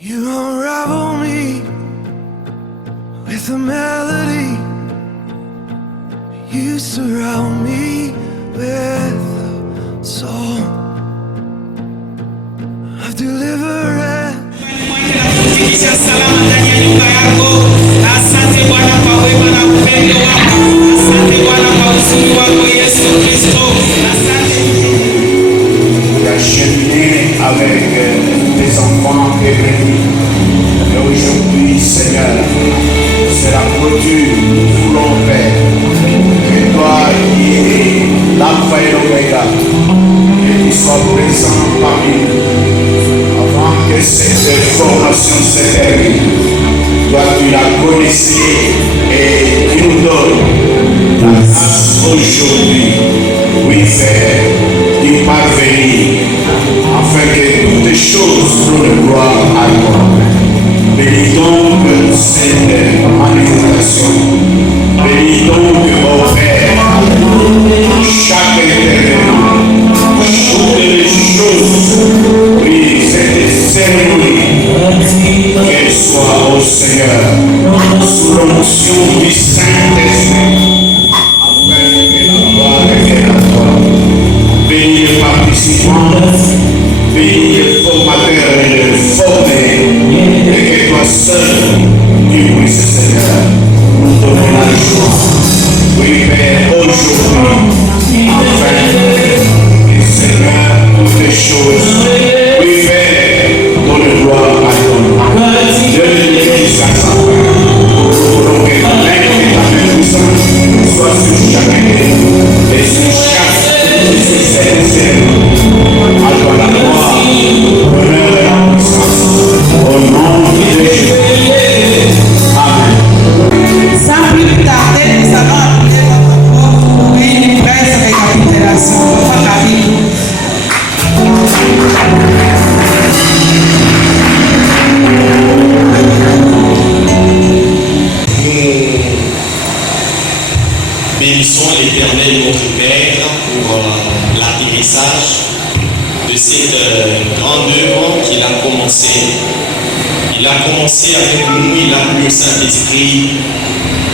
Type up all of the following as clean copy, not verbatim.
You unravel me with a melody. You surround me with a song of deliverance. Asante Bwana kwa wema na upendo wako. Asante Bwana kwa uzuri wako Yesu Kristo. Asante. Tu as cheminé avec des enfants réunis. Et aujourd'hui, Seigneur, c'est la clôture. Nous voulons, Père, que toi qui es l'alpha et l'oméga, que tu sois présent parmi nous. Avant que cette formation se termine, toi tu la connaissais et tu nous donnes la grâce aujourd'hui, oui Père, d'y parvenir, afin que toutes les choses donnent gloire à toi. Bénis donc cette manifestation, bénis donc, mon Père, chaque intervenant, toutes les choses, oui, cette cérémonie, qu'elle soit au Seigneur, sous l'onction du Saint-Esprit, afin que la gloire revienne à toi. Bénis les participants, bénis les formateurs et les formés, et que toi seul, tu puisses, Seigneur, nous donner la joie. Oui, Père, aujourd'hui, afin que, Seigneur, toutes les choses, oui, Père, donne gloire à ton nom. Dieu de l'Église à sa fin. Nous voulons que ta main et ta main puissante soient sur chacun et sur chaque à toi la gloire, l'honneur et la puissance. Au nom de Jésus. Amen. Sans plus tarder, nous allons appeler notre prof pour une brève récapitulation. Bénissons l'Éternel notre Père pour l'atterrissage de cette grande œuvre qu'il a commencé. Il a commencé avec nous, il a pris le Saint-Esprit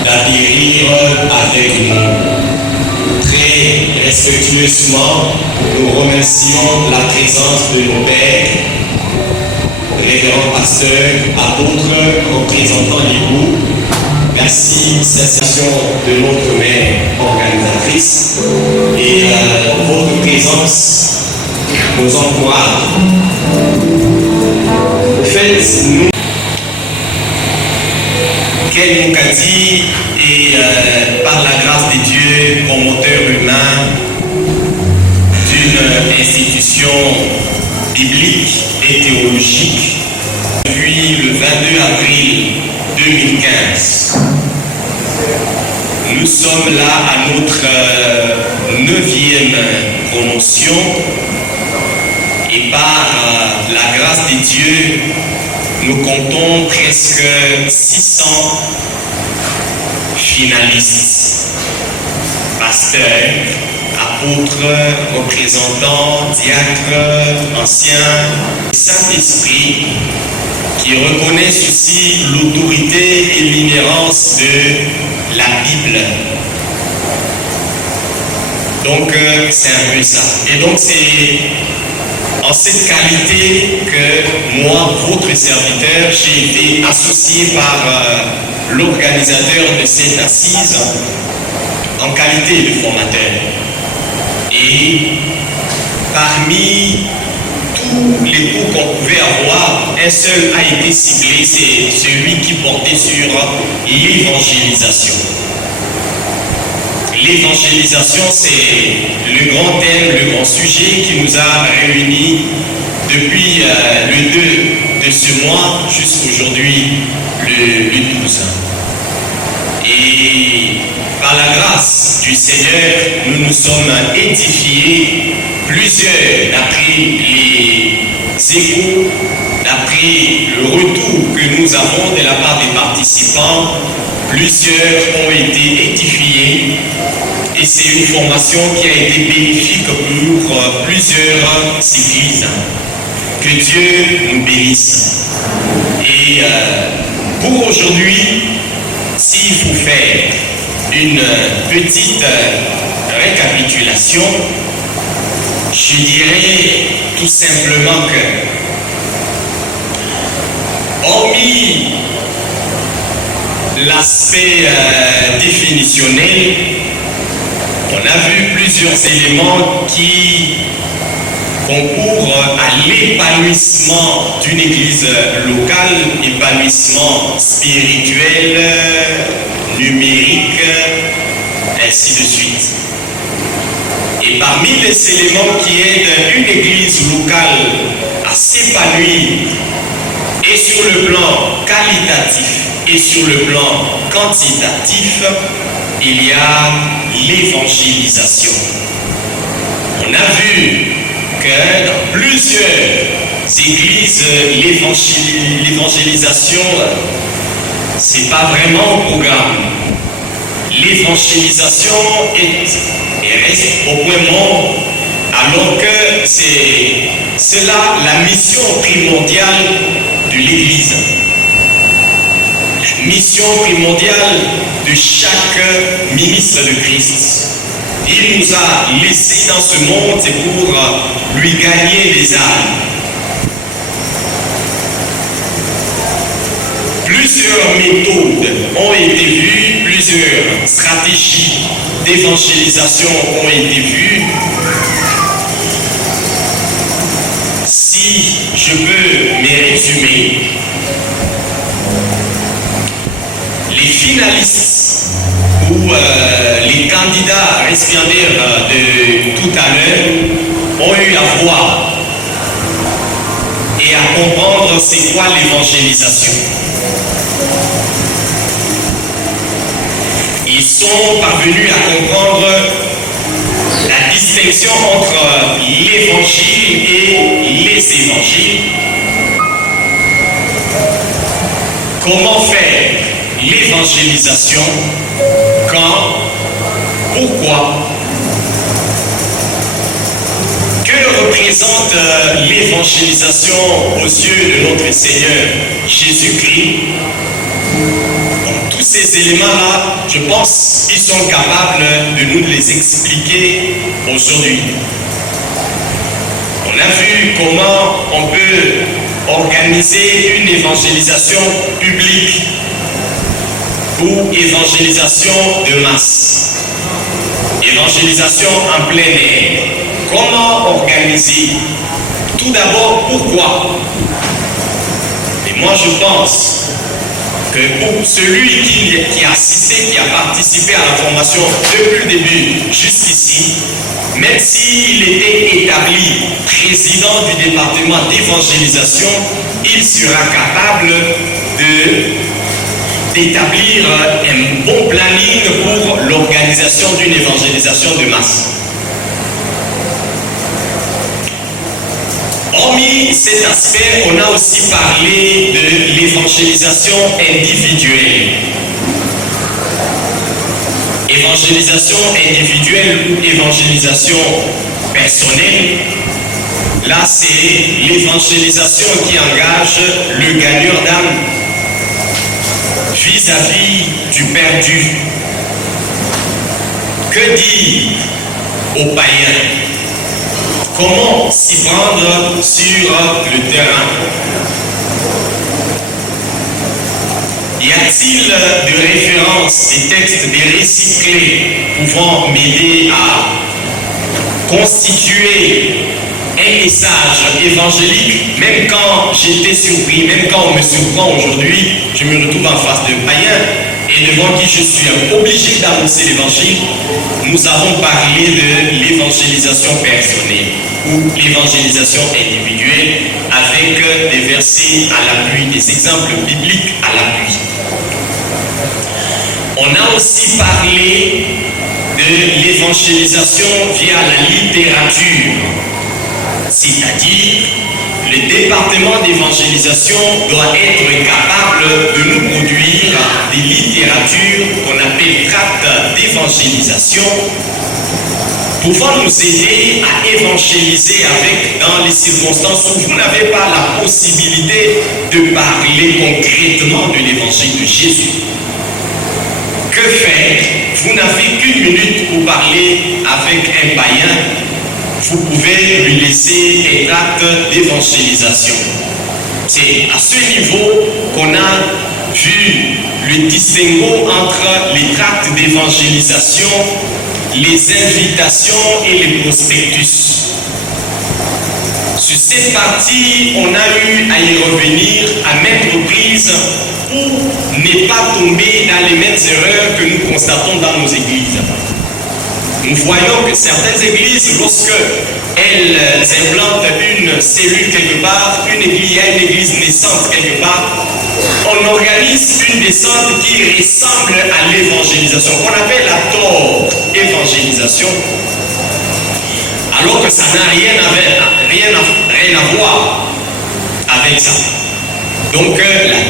d'atterrir avec nous. Très respectueusement, nous remercions la présence de nos pères, révérends pasteurs, apôtres, représentants l'époux. Merci, cessation de notre mère organisatrice et votre présence nous encourage. Faites-nous quel Moukadi et par la grâce de Dieu, promoteur humain d'une institution biblique et théologique depuis le 22 avril 2015. Nous sommes là à notre 9e promotion et par la grâce de Dieu, nous comptons presque 600 finalistes, pasteurs, apôtres, représentants, diacres, anciens, Saint-Esprit, qui reconnaissent aussi l'autorité et l'inhérence de la Bible. Donc c'est un peu ça. Et donc c'est en cette qualité que moi, votre serviteur, j'ai été associé par l'organisateur de cette assise en qualité de formateur. Et parmi tous les cours qu'on pouvait avoir, un seul a été ciblé, c'est celui qui portait sur l'évangélisation. L'évangélisation, c'est le grand thème, le grand sujet qui nous a réunis depuis le 2 de ce mois jusqu'aujourd'hui, le 12. Et par la grâce du Seigneur, nous nous sommes édifiés plusieurs d'après les échos, d'après le retour que nous avons de la part des participants. Plusieurs ont été édifiés et c'est une formation qui a été bénéfique pour plusieurs églises. Que Dieu nous bénisse. Et pour aujourd'hui, s'il faut faire une petite récapitulation, je dirais tout simplement que, hormis l'aspect définitionnel, on a vu plusieurs éléments qui concourent à l'épanouissement d'une église locale, épanouissement spirituel, numérique, ainsi de suite. Et parmi les éléments qui aident une église locale à s'épanouir, et sur le plan qualitatif et sur le plan quantitatif, il y a l'évangélisation. On a vu que dans plusieurs églises, l'évangélisation, c'est pas vraiment un programme. L'évangélisation est et reste au point mort, alors que c'est là la mission primordiale de l'Église. La mission primordiale de chaque ministre de Christ. Il nous a laissés dans ce monde, c'est pour lui gagner les âmes. Plusieurs méthodes ont été vues, plusieurs stratégies d'évangélisation ont été vues. Si je peux me résumer, les finalistes ou les candidats récipiendaires de tout à l'heure ont eu à voir et à comprendre c'est quoi l'évangélisation. Ils sont parvenus à comprendre la distinction entre l'évangile et les évangiles. Comment faire l'évangélisation, quand, pourquoi, que représente l'évangélisation aux yeux de notre Seigneur Jésus-Christ. Tous ces éléments-là, je pense qu'ils sont capables de nous les expliquer aujourd'hui. On a vu comment on peut organiser une évangélisation publique ou évangélisation de masse. Évangélisation en plein air. Comment organiser? Tout d'abord, pourquoi? Et moi, je pense que pour celui qui a assisté, qui a participé à la formation depuis le début jusqu'ici, même s'il était établi président du département d'évangélisation, il sera capable d'établir un bon planning pour l'organisation d'une évangélisation de masse. Hormis cet aspect, on a aussi parlé de l'évangélisation individuelle. Évangélisation individuelle ou évangélisation personnelle, là c'est l'évangélisation qui engage le gagneur d'âme vis-à-vis du perdu. Que dire aux païens? Comment s'y prendre sur le terrain? Y a-t-il de références, des textes, des récits clés pouvant m'aider à constituer un message évangélique, même quand j'étais surpris, même quand on me surprend aujourd'hui, je me retrouve en face de païens et devant qui je suis obligé d'annoncer l'évangile. Nous avons parlé de l'évangélisation personnelle ou l'évangélisation individuelle avec des versets à l'appui, des exemples bibliques à l'appui. On a aussi parlé de l'évangélisation via la littérature, c'est-à-dire le département d'évangélisation doit être capable de nous produire des littératures qu'on appelle tracts d'évangélisation, pouvant nous aider à évangéliser dans les circonstances où vous n'avez pas la possibilité de parler concrètement de l'évangile de Jésus. Que faire? Vous n'avez qu'une minute pour parler avec un païen. Vous pouvez lui laisser des tracts d'évangélisation. C'est à ce niveau qu'on a vu le distinguo entre les tracts d'évangélisation, les invitations et les prospectus. Sur cette partie, on a eu à y revenir à maintes reprises pour ne pas tomber dans les mêmes erreurs que nous constatons dans nos églises. Nous voyons que certaines églises, lorsque elles implantent une cellule quelque part, il y a une église naissante quelque part, on organise une descente qui ressemble à l'évangélisation, qu'on appelle la tort évangélisation, alors que ça n'a rien à voir avec ça. Donc la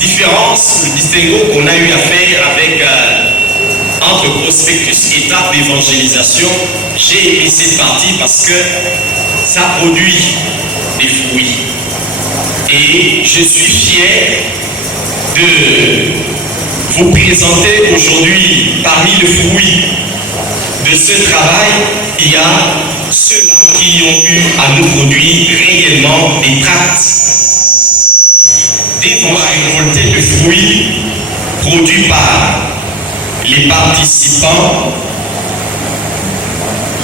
différence, le distinguo qu'on a eu à faire avec entre prospectus et étape d'évangélisation, j'ai mis cette partie parce que ça produit des fruits. Et je suis fier de vous présenter aujourd'hui, parmi les fruits de ce travail, il y a ceux-là qui ont eu à nous produire réellement des tracts. On va récolter le fruit produit par les participants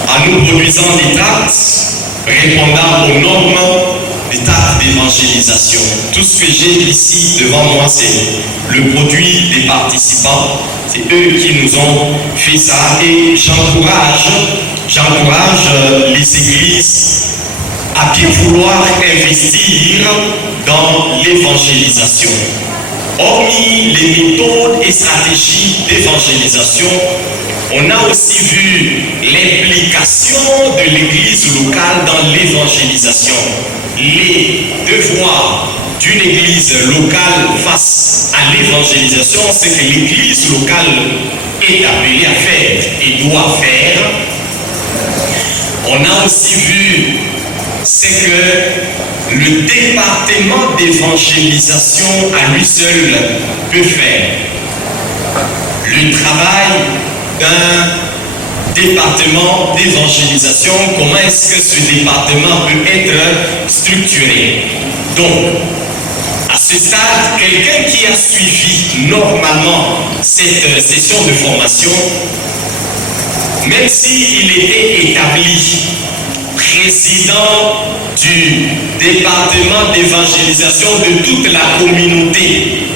en nous produisant des tracts répondant aux normes des tracts d'évangélisation. Tout ce que j'ai ici devant moi, c'est le produit des participants. C'est eux qui nous ont fait ça et j'encourage les églises à bien vouloir investir dans l'évangélisation. Hormis les méthodes et stratégies d'évangélisation, on a aussi vu l'implication de l'église locale dans l'évangélisation. Les devoirs d'une église locale face à l'évangélisation, c'est que l'église locale est appelée à faire et doit faire. On a aussi vu c'est que le département d'évangélisation à lui seul peut faire le travail d'un département d'évangélisation. Comment est-ce que ce département peut être structuré? Donc, à ce stade, quelqu'un qui a suivi normalement cette session de formation, même s'il était établi président du département d'évangélisation de toute la communauté,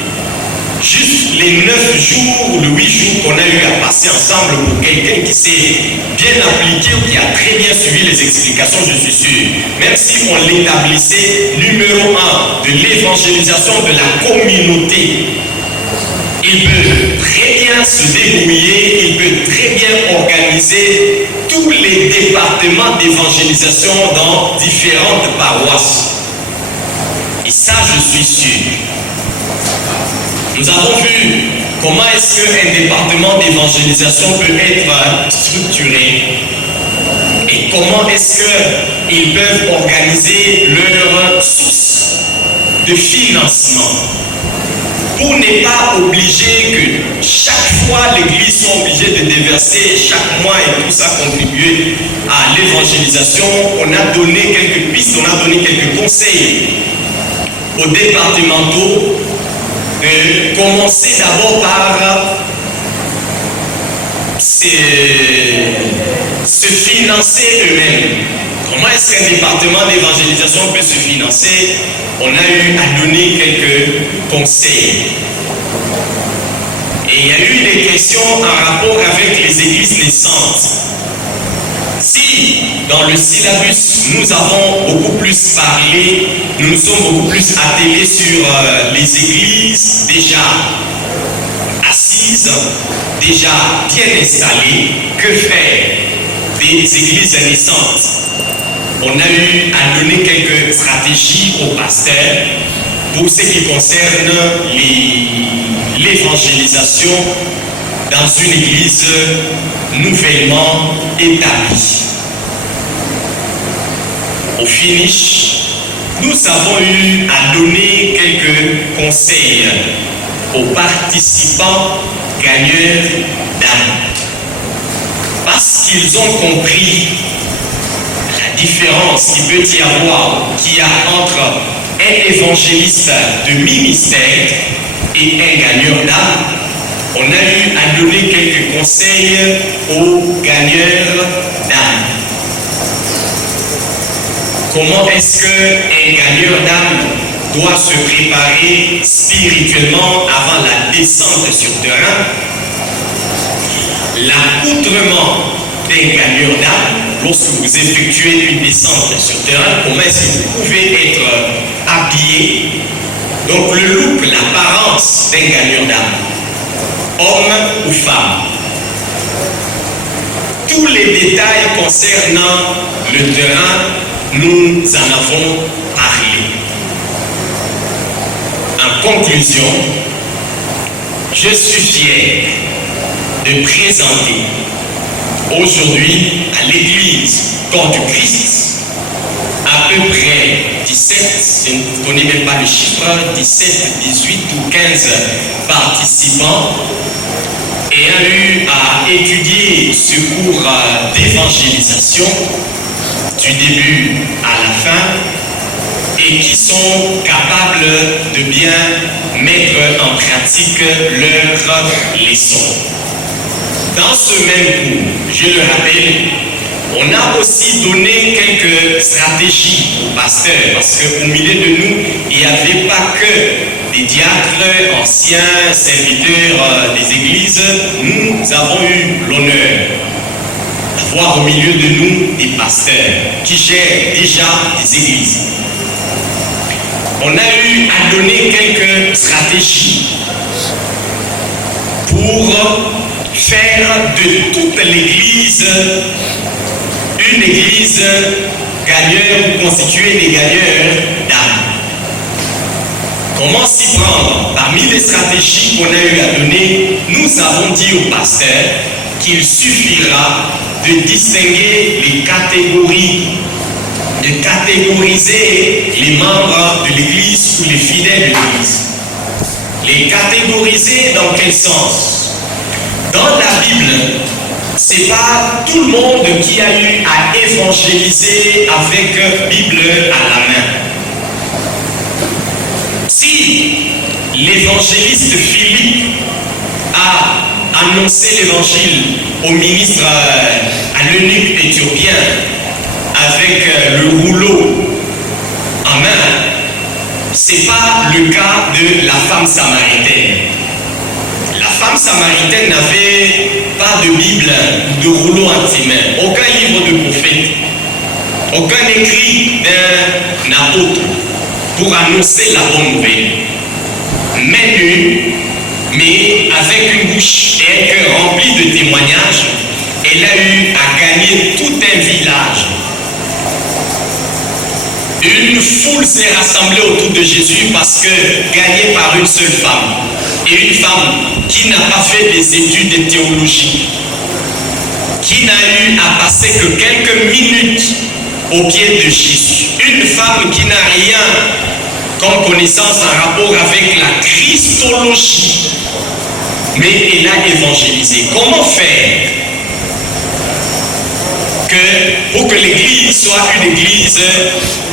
juste les 9 jours ou les 8 jours qu'on a eu à passer ensemble pour quelqu'un qui s'est bien appliqué ou qui a très bien suivi les explications, je suis sûr, même si on l'établissait numéro 1 de l'évangélisation de la communauté, il peut très bien se débrouiller, il peut très bien organiser tous les départements d'évangélisation dans différentes paroisses. Et ça, je suis sûr. Nous avons vu comment est-ce qu'un département d'évangélisation peut être structuré et comment est-ce qu'ils peuvent organiser leurs sources de financement pour ne pas obliger que chaque fois l'église soit obligée de déverser chaque mois et tout ça contribuer à l'évangélisation. On a donné quelques pistes, on a donné quelques conseils aux départementaux de commencer d'abord par se financer eux-mêmes. Comment est-ce qu'un département d'évangélisation peut se financer? On a eu à donner quelques conseils. Et il y a eu des questions en rapport avec les églises naissantes. Si dans le syllabus nous avons beaucoup plus parlé, nous nous sommes beaucoup plus attelés sur les églises déjà assises, déjà bien installées, que faire des églises naissantes? On a eu à donner quelques stratégies aux pasteurs pour ce qui concerne l'évangélisation dans une église nouvellement établie. Au finish, nous avons eu à donner quelques conseils aux participants gagneurs d'âme. Parce qu'ils ont compris la différence qu'il peut y avoir entre un évangéliste de ministère et un gagneur d'âme, on a eu à donner quelques conseils aux gagneurs d'âme. Comment est-ce qu'un gagneur d'âme doit se préparer spirituellement avant la descente sur terrain? L'accoutrement d'un gagneur d'âme, lorsque vous effectuez une descente sur terrain, comment est-ce que vous pouvez être habillé? Donc le look, l'apparence d'un gagneur d'âme, homme ou femme. Tous les détails concernant le terrain, nous en avons parlé. En conclusion, je suis fier de présenter aujourd'hui à l'Église corps du Christ à peu près 17, je ne connais même pas le chiffre, 17, 18 ou 15 participants ayant eu à étudier ce cours d'évangélisation du début à la fin et qui sont capables de bien mettre en pratique leurs leçons. Dans ce même cours, je le rappelle, on a aussi donné quelques stratégies aux pasteurs parce qu'au milieu de nous, il n'y avait pas que des diacres, anciens serviteurs des églises. Nous avons eu l'honneur d'avoir au milieu de nous des pasteurs qui gèrent déjà des églises. On a eu à donner quelques stratégies pour faire de toute l'église une église gagneur ou constituée des gagneurs d'âme. Comment s'y prendre? Parmi les stratégies qu'on a eu à donner, nous avons dit aux pasteurs qu'il suffira de distinguer les catégories, de catégoriser les membres de l'église ou les fidèles de l'église. Les catégoriser dans quel sens? Dans la Bible, c'est pas tout le monde qui a eu à évangéliser avec Bible à la main. Si l'évangéliste Philippe a annoncé l'évangile au ministre, à l'eunuque éthiopien, avec le rouleau en main, c'est pas le cas de la femme samaritaine. La femme samaritaine n'avait pas de Bible ou de rouleau anti-main, aucun livre de prophète, aucun écrit d'un apôtre pour annoncer la bonne nouvelle. Main nue, mais avec une bouche et un cœur rempli de témoignages, elle a eu à gagner tout un village. Une foule s'est rassemblée autour de Jésus parce que gagnée par une seule femme. Et une femme qui n'a pas fait des études de théologie, qui n'a eu à passer que quelques minutes au pied de Jésus. Une femme qui n'a rien comme connaissance en rapport avec la christologie, mais elle a évangélisé. Comment faire pour que l'église soit une église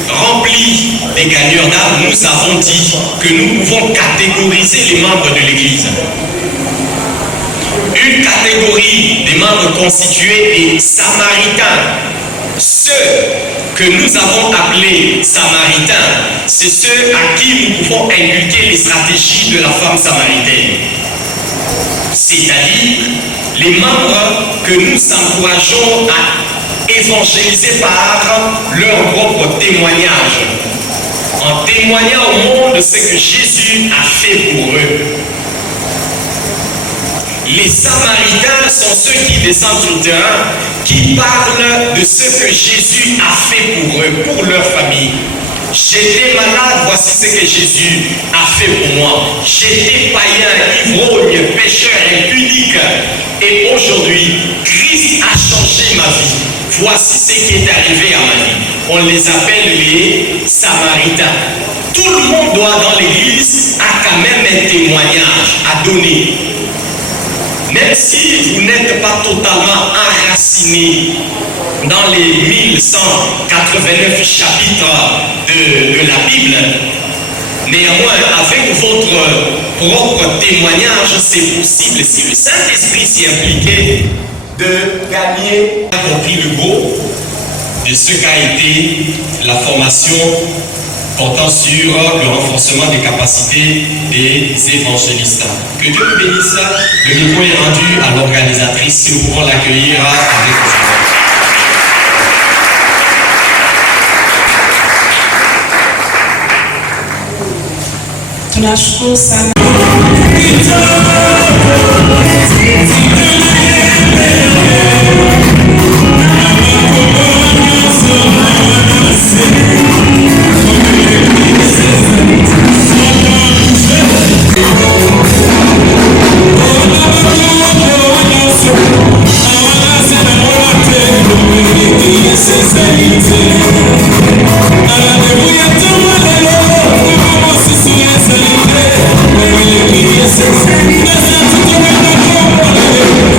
remplie des gagneurs d'âme? Nous avons dit que nous pouvons catégoriser les membres de l'église. Une catégorie des membres constituée des samaritains. Ceux que nous avons appelés samaritains, c'est ceux à qui nous pouvons inculquer les stratégies de la femme samaritaine. C'est-à-dire les membres que nous encourageons à évangéliser par leur propre témoignage, en témoignant au monde ce que Jésus a fait pour eux. Les Samaritains sont ceux qui descendent sur le terrain, qui parlent de ce que Jésus a fait pour eux, pour leur famille. J'étais malade, voici ce que Jésus a fait pour moi. J'étais païen, ivrogne, pécheur, impunique. Et aujourd'hui, Christ a changé ma vie. Voici ce qui est arrivé à ma vie. On les appelle les Samaritains. Tout le monde doit dans l'église a quand même un témoignage à donner. Même si vous n'êtes pas totalement enraciné dans les 1189 chapitres de la Bible, néanmoins, avec votre propre témoignage, c'est possible, si le Saint-Esprit s'y impliqué, de gagner, accomplir le gros de ce qu'a été la formation portant sur le renforcement des capacités des évangélistes. Que Dieu nous bénisse. Le micro est rendu à l'organisatrice, si nous pouvons l'accueillir avec joie. Tunashukuru sana. Yes,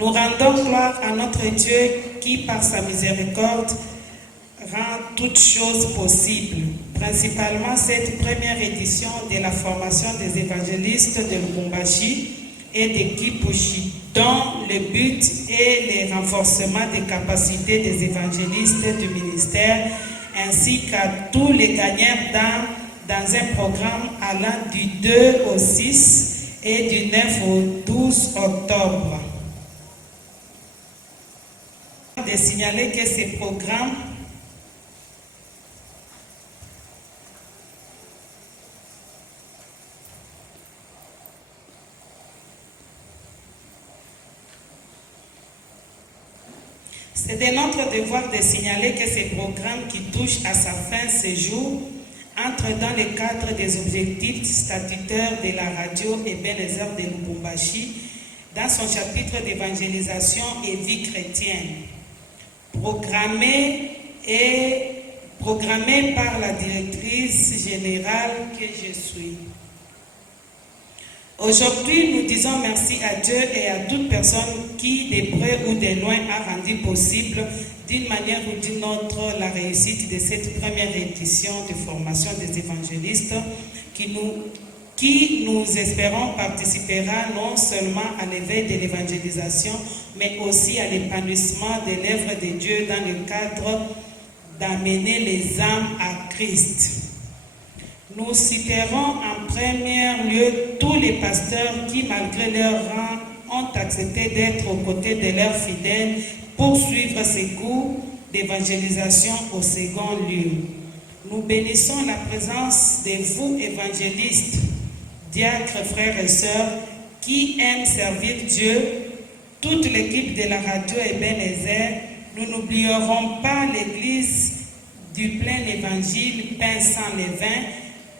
Nous rendons gloire à notre Dieu qui, par sa miséricorde, rend toutes choses possibles, principalement cette première édition de la formation des évangélistes de Lubumbashi et de Kipushi, dont le but est le renforcement des capacités des évangélistes du ministère, ainsi qu'à tous les gagnants dans un programme allant du 2 au 6 et du 9 au 12 octobre. De signaler que ces programmes c'est de notre devoir de signaler que ces programmes qui touchent à sa fin ce jour entrent dans le cadre des objectifs statutaires de la radio Ebenezer de Lubumbashi dans son chapitre d'évangélisation et vie chrétienne, programmé par la directrice générale que je suis. Aujourd'hui, nous disons merci à Dieu et à toute personne qui, de près ou de loin, a rendu possible, d'une manière ou d'une autre, la réussite de cette première édition de formation des évangélistes qui nous espérons participera non seulement à l'éveil de l'évangélisation, mais aussi à l'épanouissement de l'œuvre de Dieu dans le cadre d'amener les âmes à Christ. Nous citerons en premier lieu tous les pasteurs qui, malgré leur rang, ont accepté d'être aux côtés de leurs fidèles pour suivre ces cours d'évangélisation au second lieu. Nous bénissons la présence de vous, évangélistes, diacres, frères et sœurs, qui aiment servir Dieu, toute l'équipe de la radio Ebenezer. Nous n'oublierons pas l'Église du plein évangile, pain sans levain,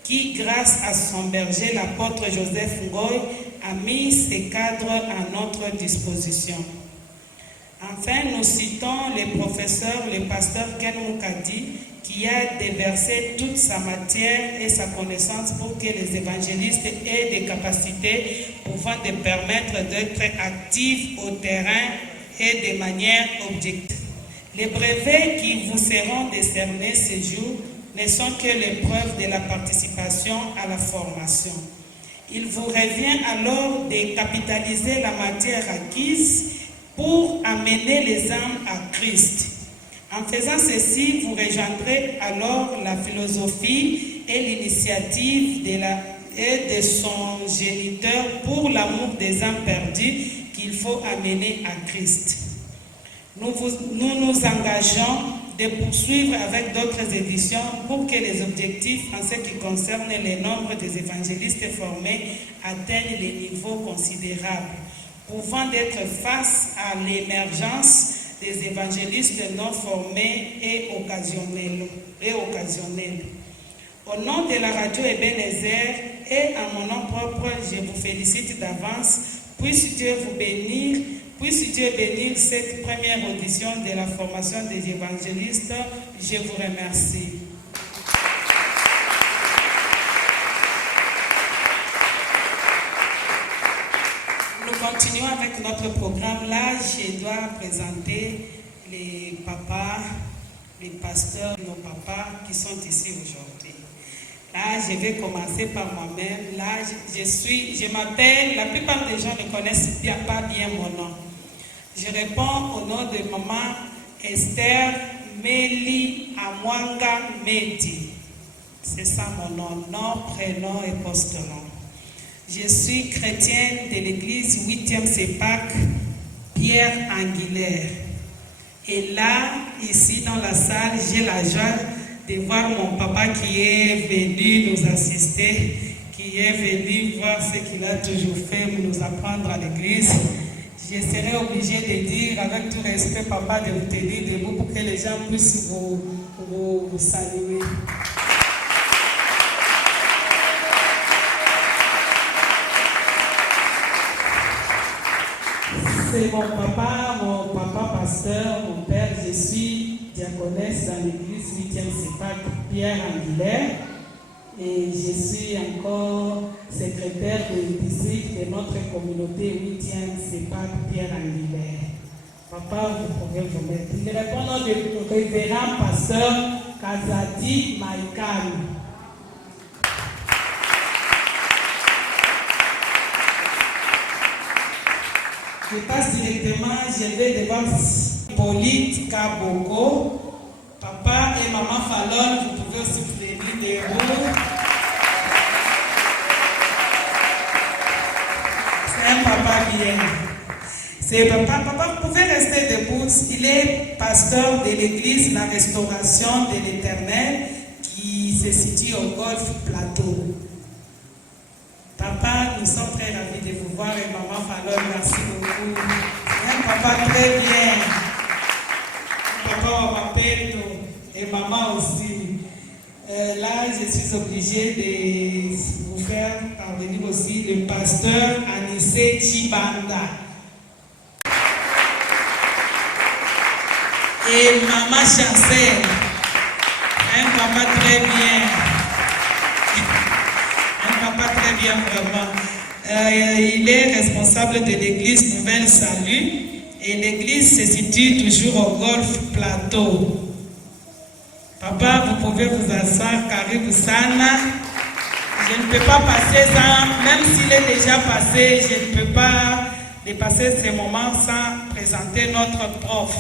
qui, grâce à son berger, l'apôtre Joseph Ngoy, a mis ces cadres à notre disposition. Enfin, nous citons le professeur, le pasteur Ken Mukadi, qui a déversé toute sa matière et sa connaissance pour que les évangélistes aient des capacités pouvant de permettre d'être actifs au terrain et de manière objective. Les brevets qui vous seront décernés ce jour ne sont que l'épreuve de la participation à la formation. Il vous revient alors de capitaliser la matière acquise pour amener les âmes à Christ. En faisant ceci, vous rejoindrez alors la philosophie et l'initiative de son géniteur pour l'amour des âmes perdues qu'il faut amener à Christ. Nous nous engageons de poursuivre avec d'autres éditions pour que les objectifs en ce qui concerne le nombre des évangélistes formés atteignent des niveaux considérables, pouvant être face à l'émergence des évangélistes non formés et occasionnels. Au nom de la radio Ebenezer et à mon nom propre, je vous félicite d'avance. Puisse Dieu vous bénir. Puisse Dieu bénir cette première audition de la formation des évangélistes. Je vous remercie. continuons avec notre programme. Là, je dois présenter les papas, les pasteurs, nos papas qui sont ici aujourd'hui. Là, je vais commencer par moi-même. Là, je m'appelle, la plupart des gens ne connaissent pas bien mon nom. Je réponds au nom de maman Esther Meli Amwanga Medi. C'est ça mon nom, prénom et post-nom. Je suis chrétienne de l'église 8e CEPAC Pierre Anguilaire. Et là, ici dans la salle, j'ai la joie de voir mon papa qui est venu nous assister, qui est venu voir ce qu'il a toujours fait, nous apprendre à l'église. Je serai obligée de dire, avec tout respect, papa, de vous tenir debout pour que les gens puissent vous saluer. C'est mon papa pasteur, mon père. Je suis diaconesse dans l'église 8e CEPAC Pierre Anguilaire et je suis encore secrétaire de district de notre communauté 8e CEPAC Pierre Anguilaire. Papa, vous pouvez vous mettre. Je réponds au nom du révérend pasteur Kazadi Maïkal. Je passe directement, je vais devant Hippolyte Kaboko. Papa et maman Fallon, vous pouvez aussi vous tenir debout. C'est un papa bien. C'est papa, vous pouvez rester debout. Il est pasteur de l'église La Restauration de l'Éternel qui se situe au Golfe Plateau. Papa, nous sommes très ravis de vous voir et maman Fallon, merci beaucoup. C'est un papa très bien. Papa, on m'appelle et maman aussi. Là, je suis obligée de vous faire parvenir aussi le pasteur Anissé Chibanda. Et maman Chancel, un papa très bien. Très bien, vraiment. Il est responsable de l'église Nouvelle Salut et l'église se situe toujours au Golfe Plateau. Papa, vous pouvez vous asseoir, Karibu Sana. Je ne peux pas passer ça, même s'il est déjà passé, je ne peux pas dépasser ce moment sans présenter notre prof.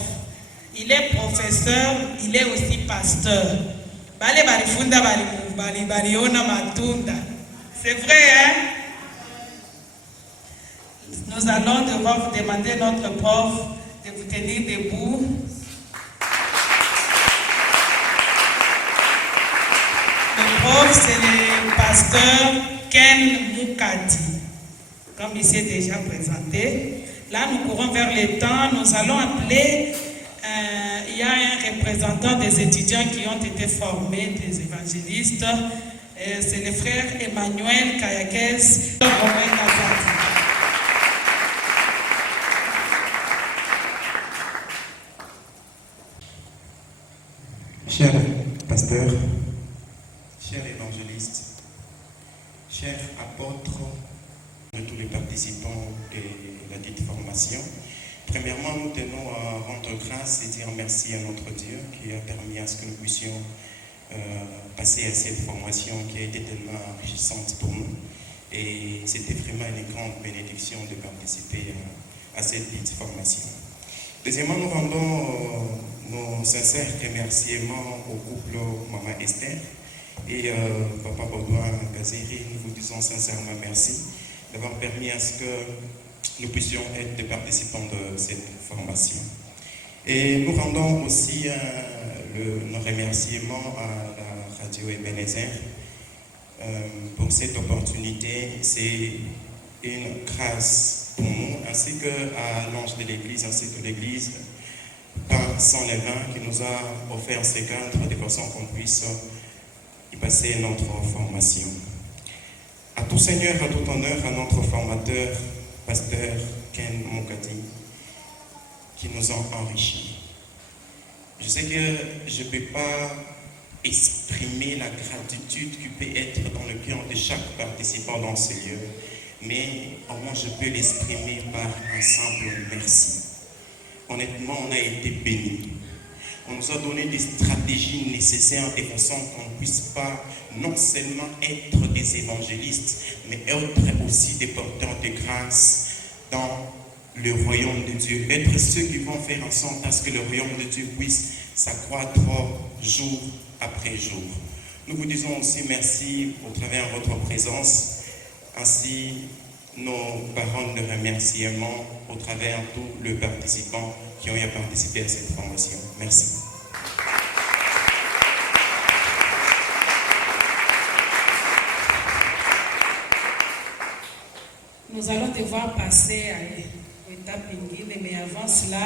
Il est professeur, il est aussi pasteur. Bale balifunda baliona matunda. C'est vrai, hein? Nous allons devoir vous demander, notre prof, de vous tenir debout. Le prof, c'est le pasteur Ken Mukadi, comme il s'est déjà présenté. Là, nous courons vers le temps. Nous allons appeler, il y a un représentant des étudiants qui ont été formés, des évangélistes. C'est le frère Emmanuel Kayakes. Cher pasteur, chers évangélistes, chers apôtres de tous les participants de la dite formation, premièrement, nous tenons à rendre grâce et dire merci à notre Dieu qui a permis à ce que nous puissions passer à cette formation qui a été tellement enrichissante pour nous. Et c'était vraiment une grande bénédiction de participer à cette petite formation. Deuxièmement, nous rendons nos sincères remerciements au couple Maman Esther et Papa Baudouin Kaziri. Nous vous disons sincèrement merci d'avoir permis à ce que nous puissions être des participants de cette formation. Et nous rendons aussi nos remerciements à la radio Ebenezer pour cette opportunité. C'est une grâce pour nous, ainsi qu'à l'ange de l'Église, ainsi que l'Église par son levain qui nous a offert ces cadres de façon qu'on puisse y passer notre formation. À tout Seigneur, à tout honneur, à notre formateur, pasteur Ken Mukadi, qui nous ont enrichis. Je sais que je ne peux pas exprimer la gratitude qui peut être dans le cœur de chaque participant dans ce lieu, mais au moins je peux l'exprimer par un simple merci. Honnêtement, on a été bénis. On nous a donné des stratégies nécessaires de façon qu'on ne puisse pas non seulement être des évangélistes, mais être aussi des porteurs de grâce dans le royaume de Dieu. Être ceux qui vont faire en sorte à ce que le royaume de Dieu puisse s'accroître jour après jour. Nous vous disons aussi merci au travers de votre présence, ainsi nos paroles de remerciement au travers de tous les participants qui ont eu à participer à cette formation. Merci. Nous allons devoir passer à l'étape ingine, mais avant cela,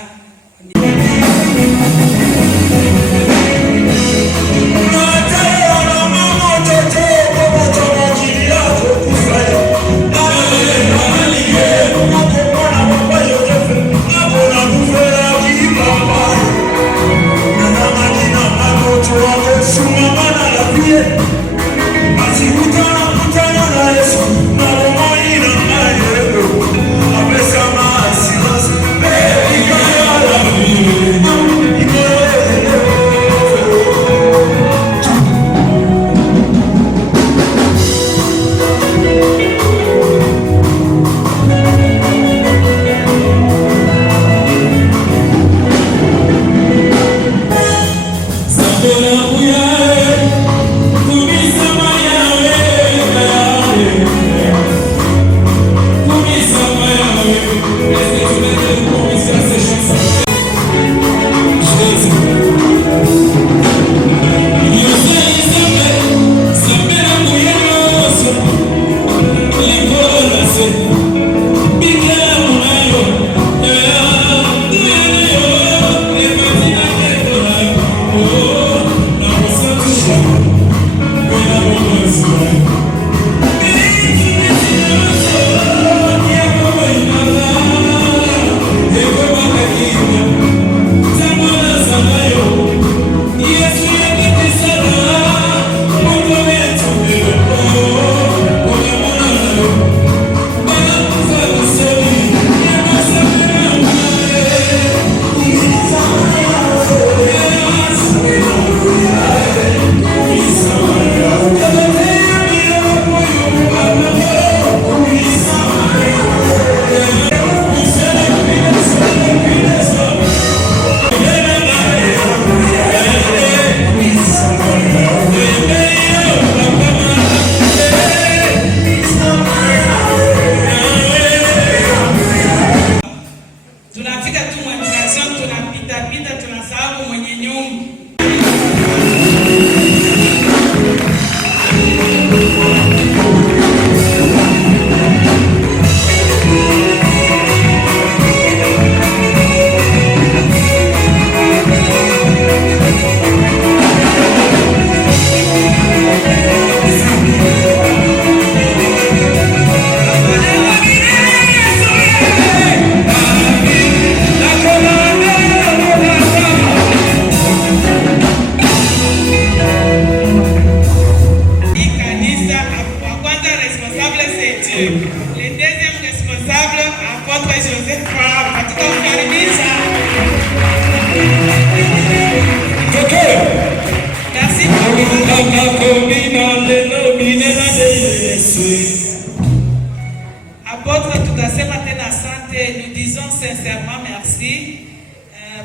apôtre tukasema tena asante, nous disons sincèrement merci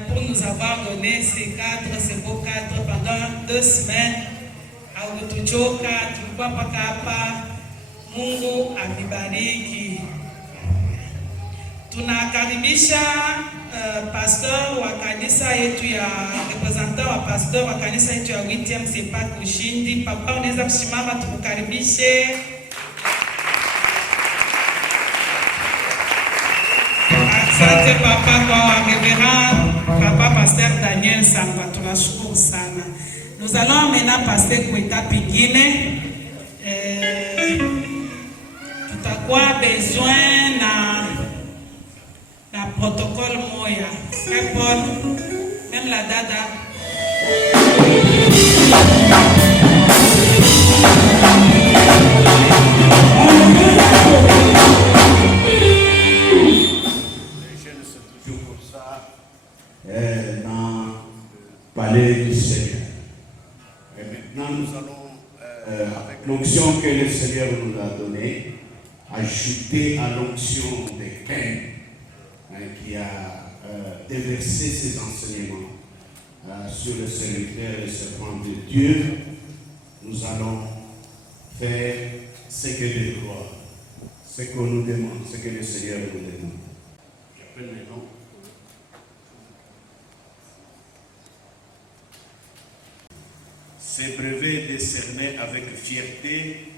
pour nous avoir donné ces beaux cadres pendant 2 semaines. Haukutuchoka, tulikuwa mpaka hapa. Mungu avibariki. Tunakaribisha pastor wa kanisa yetu ya representant wa pastor wa kanisa yetu ya 8e Sepak Ushindi. Papa, unaweza kusimama tukukaribishe. Asante papa kwa reverend papa pasteur Daniel Sangwa, tunashukuru sana. Nous allons maintenant passer kwa étape ingine. Tutakuwa besoin na protocole moya. Frère Paul, même la dada. que le Seigneur nous a donné, ajouté à l'onction des Caïn, qui a déversé ses enseignements sur le serviteur et le servant de Dieu, nous allons faire ce que Dieu doit, ce qu'on nous demande, ce que le Seigneur nous demande. J'appelle maintenant. Ces brevets décernés avec fierté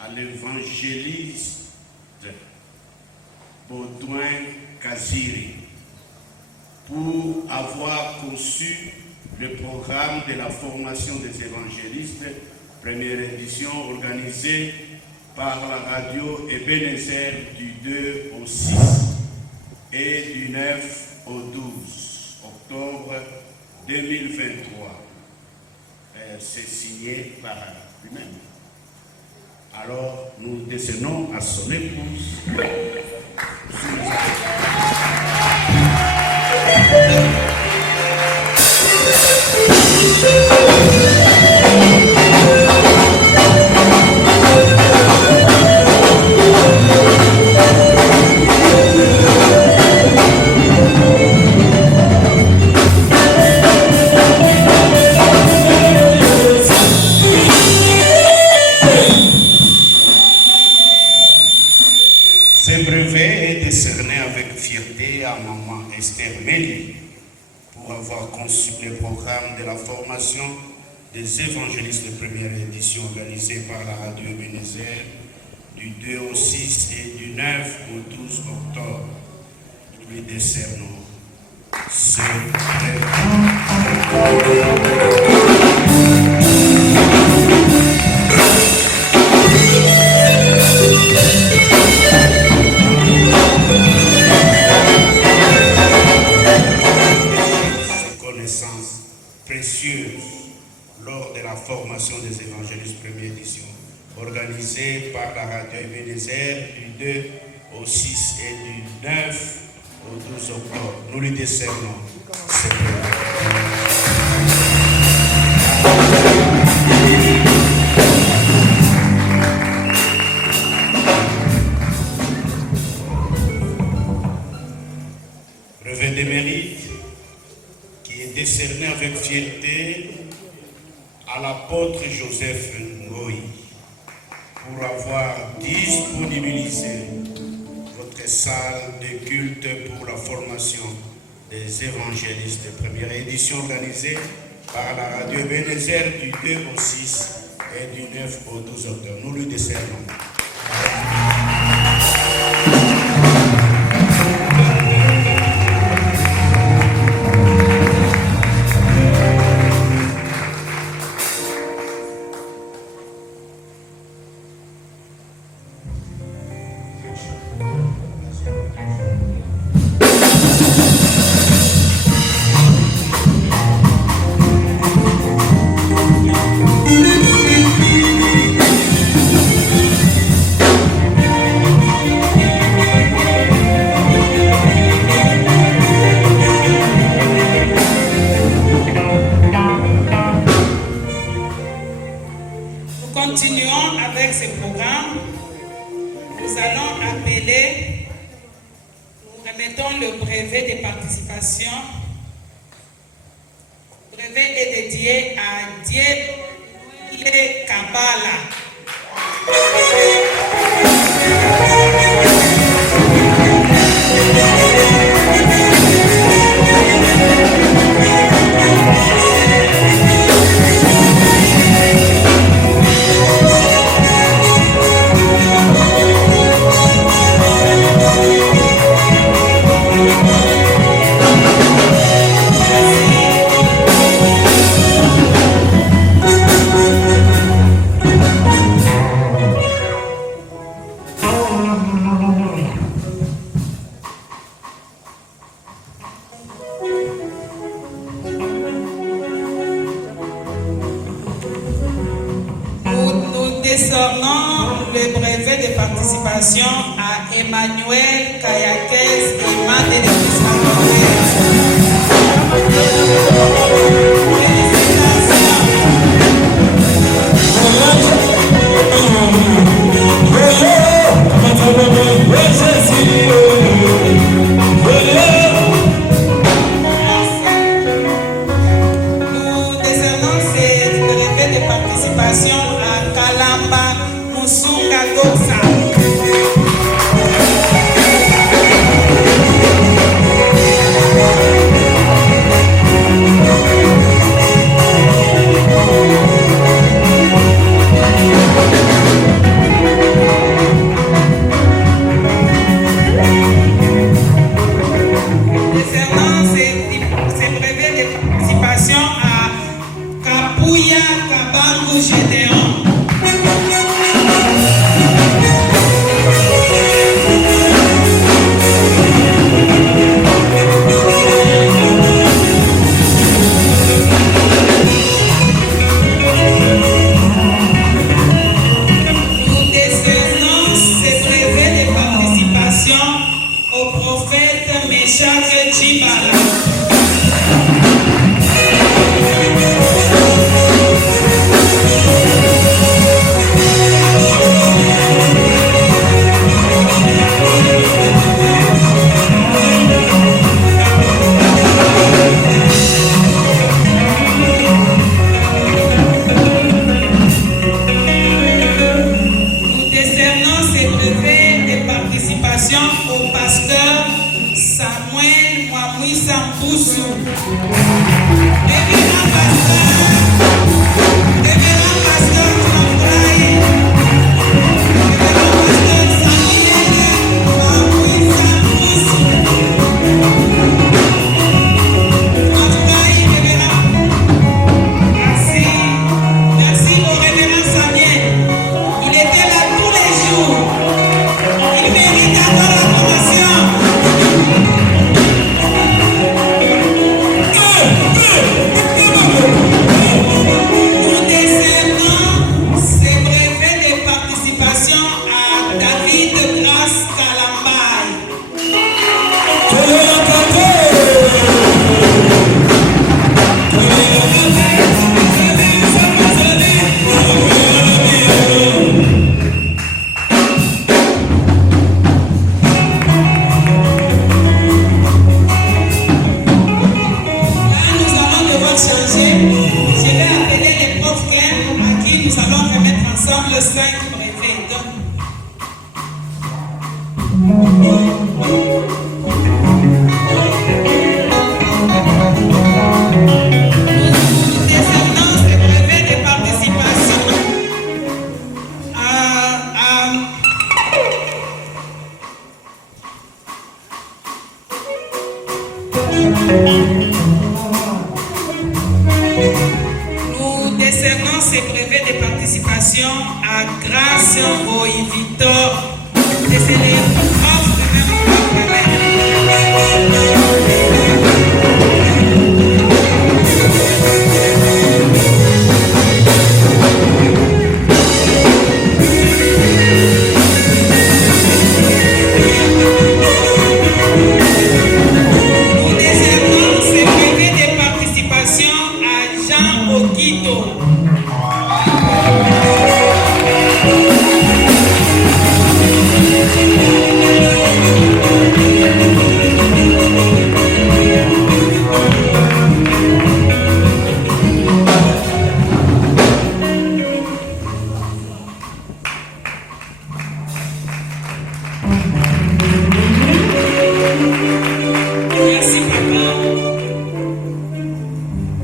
à l'évangéliste Baudouin Kaziri pour avoir conçu le programme de la formation des évangélistes, première édition organisée par la radio Ebenezer du 2 au 6 et du 9 au 12 octobre 2023. C'est signé par lui-même. Alors, nous décernons à son épouse. Ce brevet est décerné avec fierté à maman Esther Méli pour avoir conçu le programme de la formation des évangélistes de première édition organisée par la radio Ebenezer du 2 au 6 et du 9 au 12 octobre. Nous lui décernons ce précieuse lors de la formation des évangélistes première édition organisée par la radio Ebenezer du 2 au 6 et du 9 au 12 octobre. Nous lui décernons ce brevet de mérite qui est décerné avec fierté à l'apôtre Joseph Ngoï pour avoir disponibilisé votre salle de culte pour la formation des évangélistes de première édition organisée par la radio Ebenezer du 2 au 6 et du 9 au 12 octobre. Nous lui décernons. Continuons avec ce programme. Nous allons appeler, nous remettons le brevet de participation. Le brevet est dédié à Dieu Kabbalah. Décernons le brevet de participation à Emmanuel Kayakes et Mande de Félicitations. prophète Meshach Djibala. Au pasteur Samuel Mwamwisa Mbusu. Révérend pasteur Kambraï. Révérend pasteur Samuel Mwamwisa Mbusu. Kambraï, révérend. Merci. Merci au révérend Samuel. Il était là tous les jours. Il mérite encore l'approbation. Nous décernons ces brevets de participation à David Grace Kalambaye. Je vais appeler les profs à qui nous allons remettre ensemble 5 brevets. Nous décernons ces brevets de participation Nous décernons ces brevets de participation à Grace Roy Victor, décédé offre de Nous décernons ces brevets de participation à Jean Okito. Merci papa.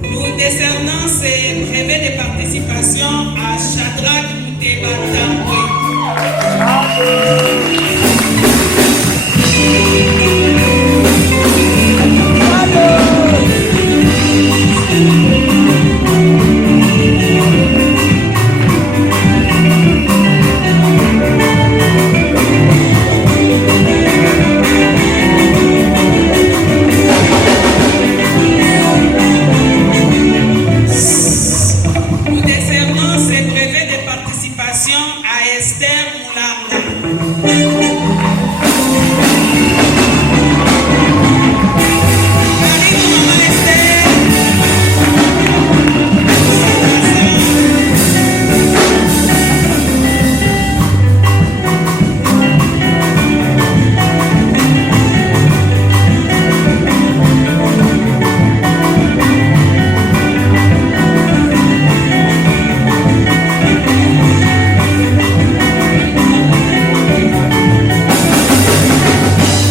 Nous décernons ces brevets de participation à Shadrach Mouteba Tamboué. Nous décernons ces brevets de participation à Esther Moulanga. Marie, maman Esther.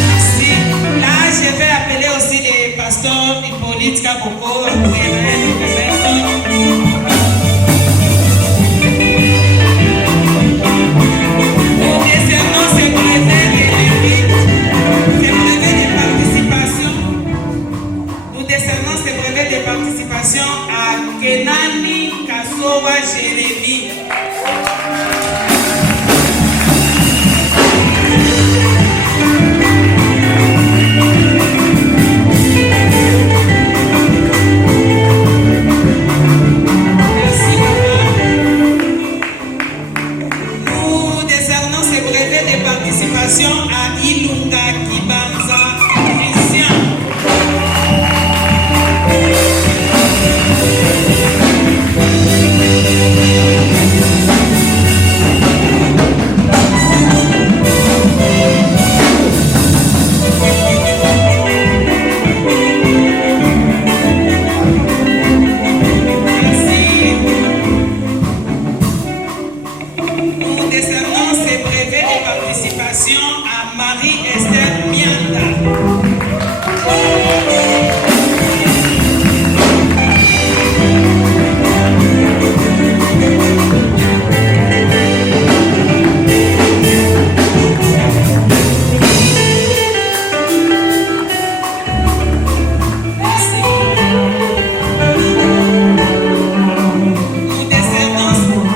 Merci. Là, je vais appeler aussi les pasteurs Hippolyte Kaboko. Nous décernons ces brevets de mérite, ces brevets de participation. Nous décernons ces brevets de participation à Kenani Kasowa Jérémie. Merci papa. Nous décernons ces brevets de participation à Ilunga Kibanza Marie-Esther Mianda.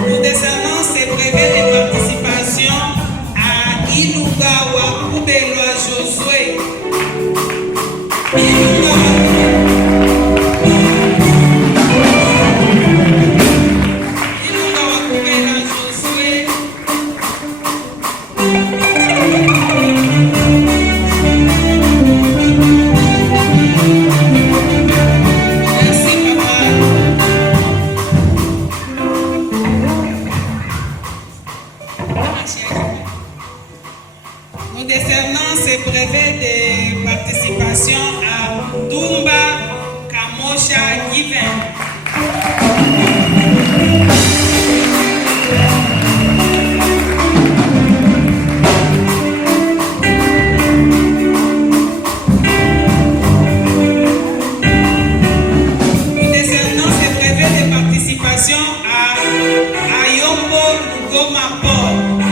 Nous décernons ces brevets de participation à Ilugawa Kubelwa Josué. Ilugawa Kubelwa Josué. Merci papa. Nous décernons ces brevets de participation à Dumba Kamosha Given. Nous décernons ces brevets de participation à Ayombo Lugoma Paul.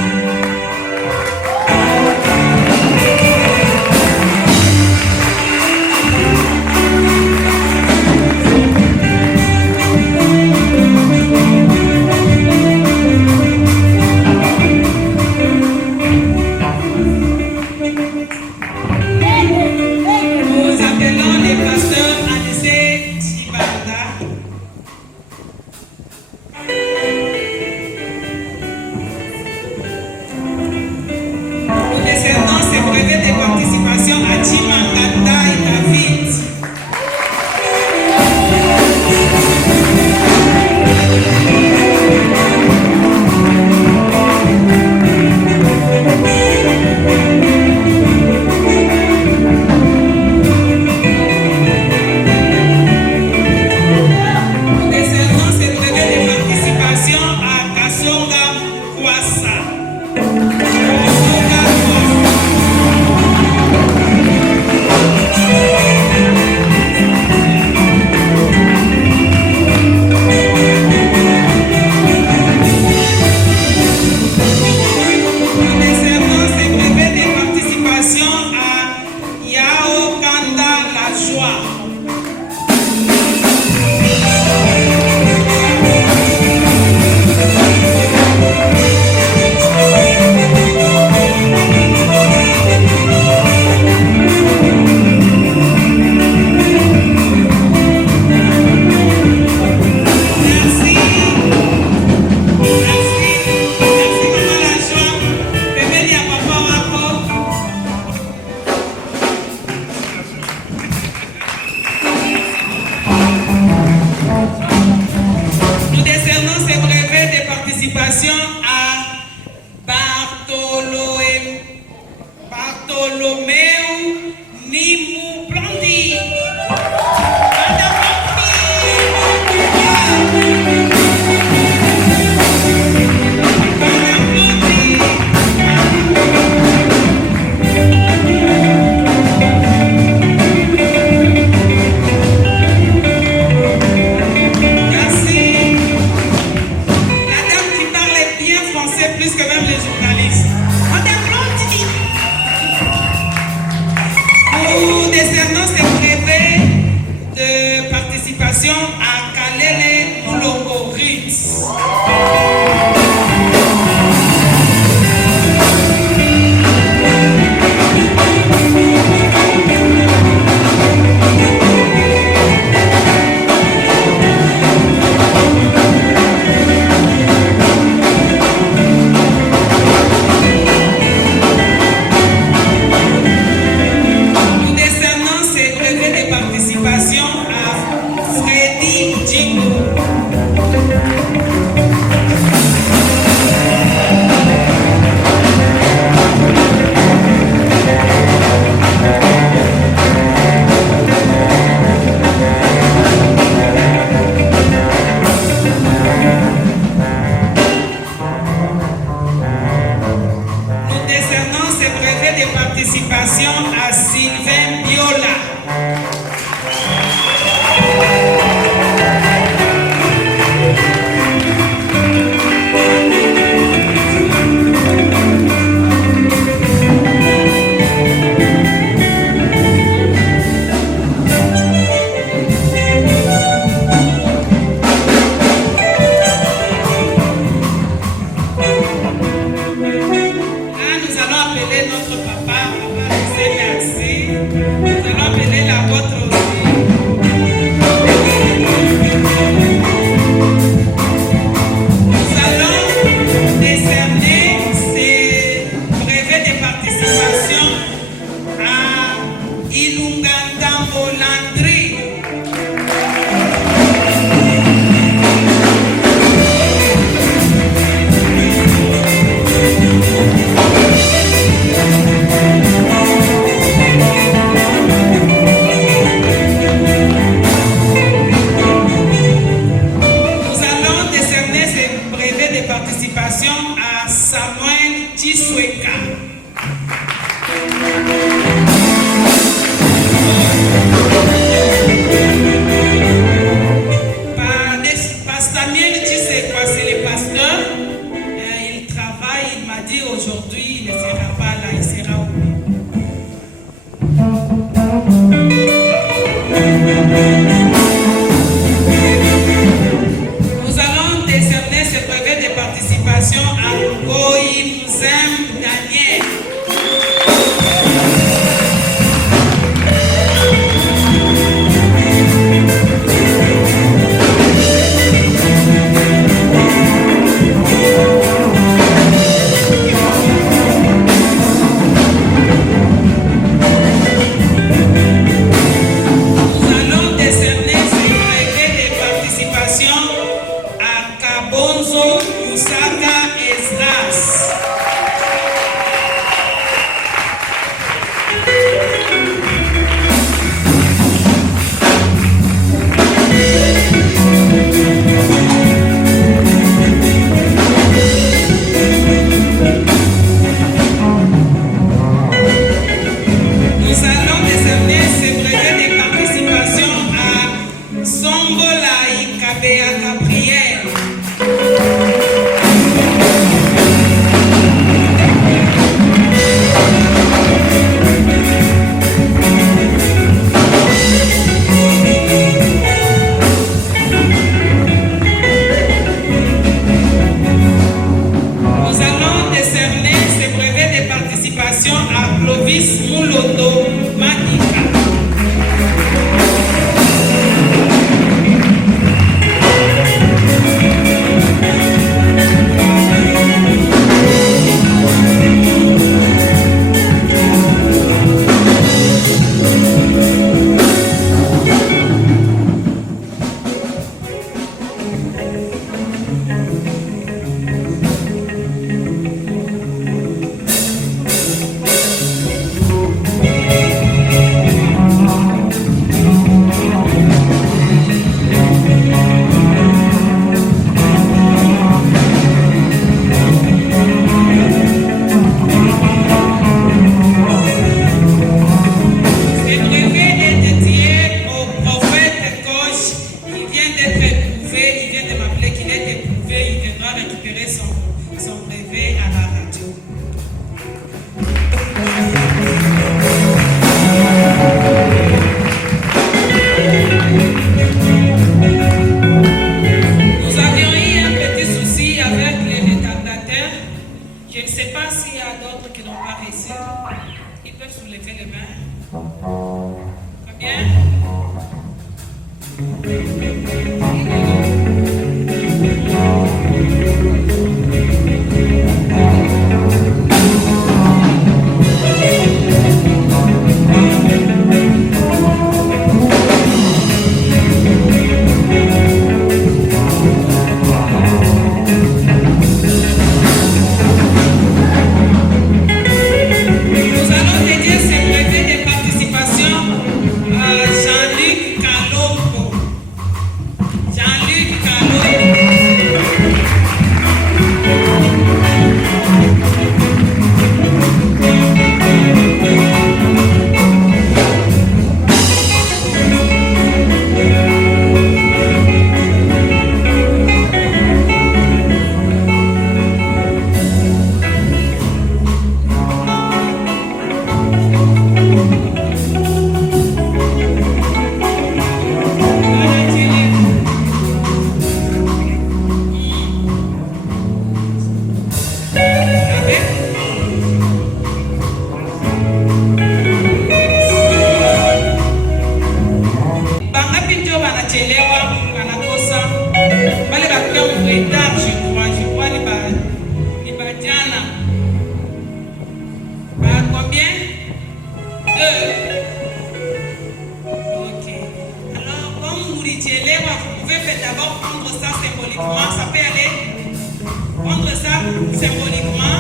de participation à Sylvain Biola. Combien? 2. Ok. Alors, comme vous l'utilisez, vous pouvez d'abord prendre ça symboliquement. Ça peut aller. Prendre ça symboliquement.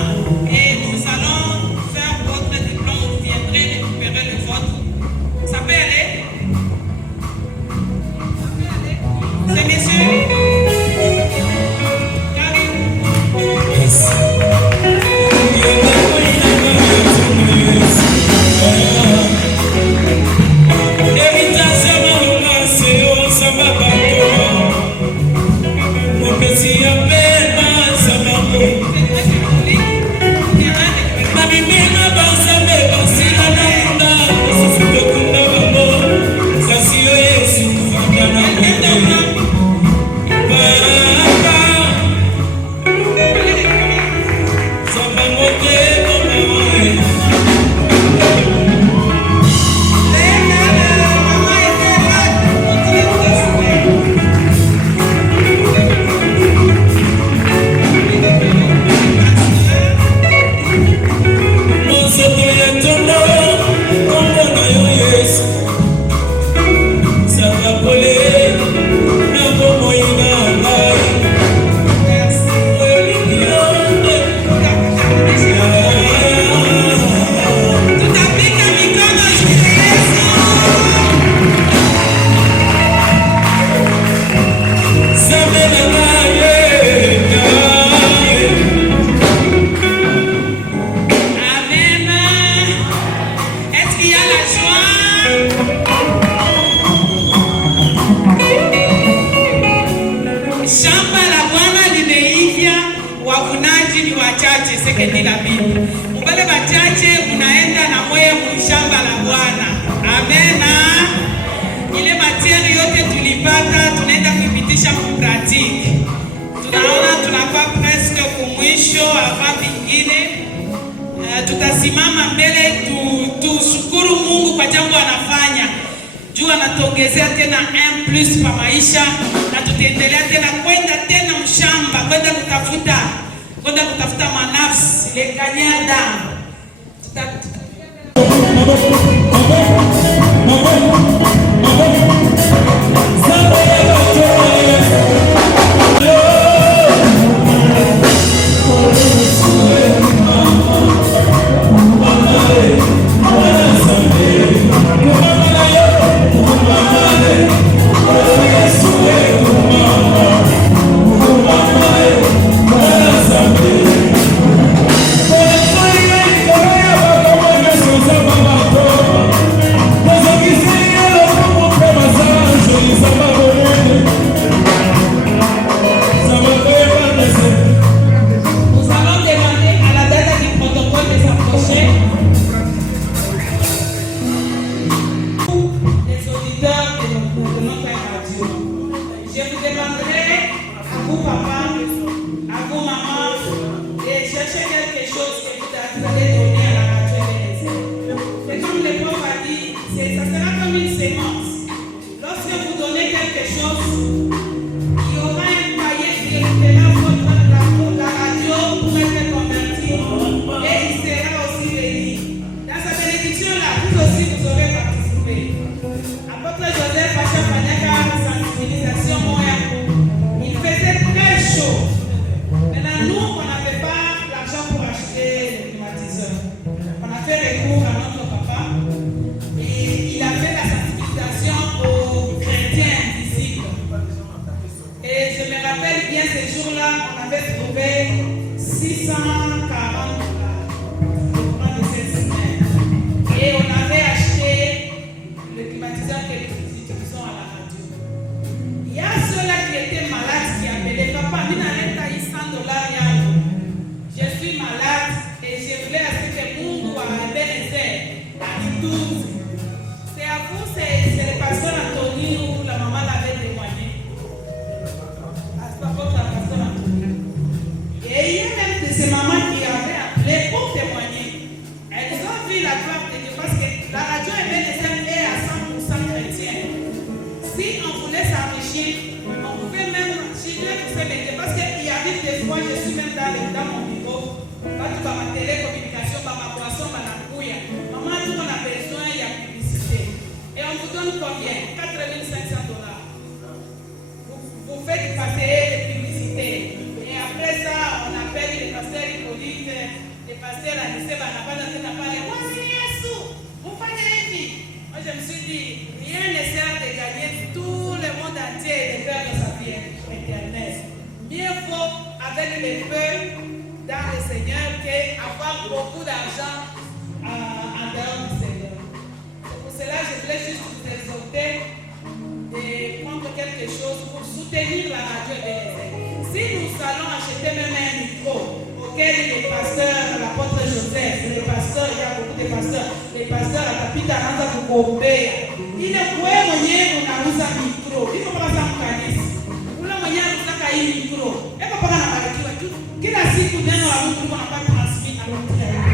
Et nous allons faire votre diplôme. Vous viendrez récupérer le vôtre. Ça peut aller? Ça peut aller? C'est messieurs? Tutasimama mbele tushukuru Mungu kwa jambo anafanya. Juu anatuongezea tena M+ pa maisha na tutaendelea tena kwenda tena mshamba kwenda kutafuta manafsi ile kanyada. Moi, je suis même dans mon bureau, pas tout dans ma télécommunication, dans ma boisson, dans la couille. avec les peu dans le Seigneur qu'avoir beaucoup d'argent en dehors du Seigneur. C'est pour cela que je voulais juste vous exhorter de prendre quelque chose pour soutenir la radio BNZ. Si nous allons acheter même un micro auquel les pasteurs, l'apôtre Joseph, les pasteurs, il y a beaucoup de pasteurs, les pasteurs à Tapita Randa Kukombea, il est quoi mwenye unauza micro, il faut pas ça mkanisi. Ule mwenye anataka hii micro, hebu paka na barikiwa tu. Kila siku neno la Mungu tunapata transmit à notre cœur.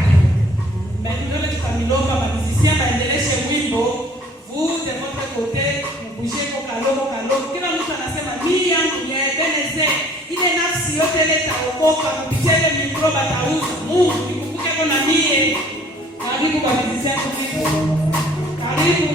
Mais nous les tutamilomba ba musiciens baendeleshe wimbo, vous de votre côté, mbuje kwa kalo. Kila mtu anasema hii yangu ni Ebeneze. Ile nafsi yote ile itaokoka kupitia ile micro batauza. Mungu nikumbuke kwa mie. Karibu kwa musiciens wimbo. Karibu.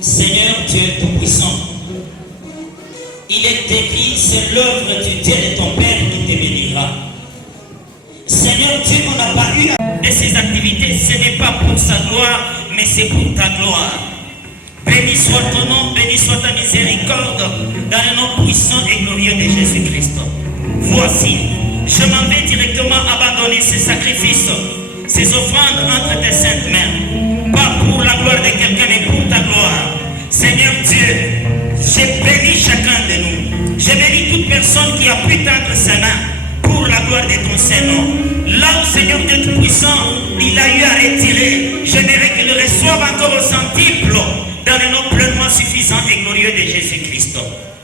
Seigneur Dieu Tout-Puissant, il est écrit, c'est l'œuvre du Dieu de ton Père qui te bénira. Seigneur Dieu, on n'a pas eu de ces activités, ce n'est pas pour sa gloire, mais c'est pour ta gloire. Béni soit ton nom, béni soit ta miséricorde, dans le nom puissant et glorieux de Jésus-Christ. Voici, je m'en vais directement abandonner ces sacrifices, ces offrandes entre tes saintes mains. Pas pour la gloire de quelqu'un, mais pour ta gloire. Seigneur Dieu, j'ai béni chacun de nous. J'ai béni toute personne qui a pu tendre sa main pour la gloire de ton Saint-Nom. Là où Seigneur Dieu Tout-Puissant, il a eu à retirer, j'aimerais qu'il le reçoive encore au centuple, dans le nom pleinement suffisant et glorieux de Jésus-Christ.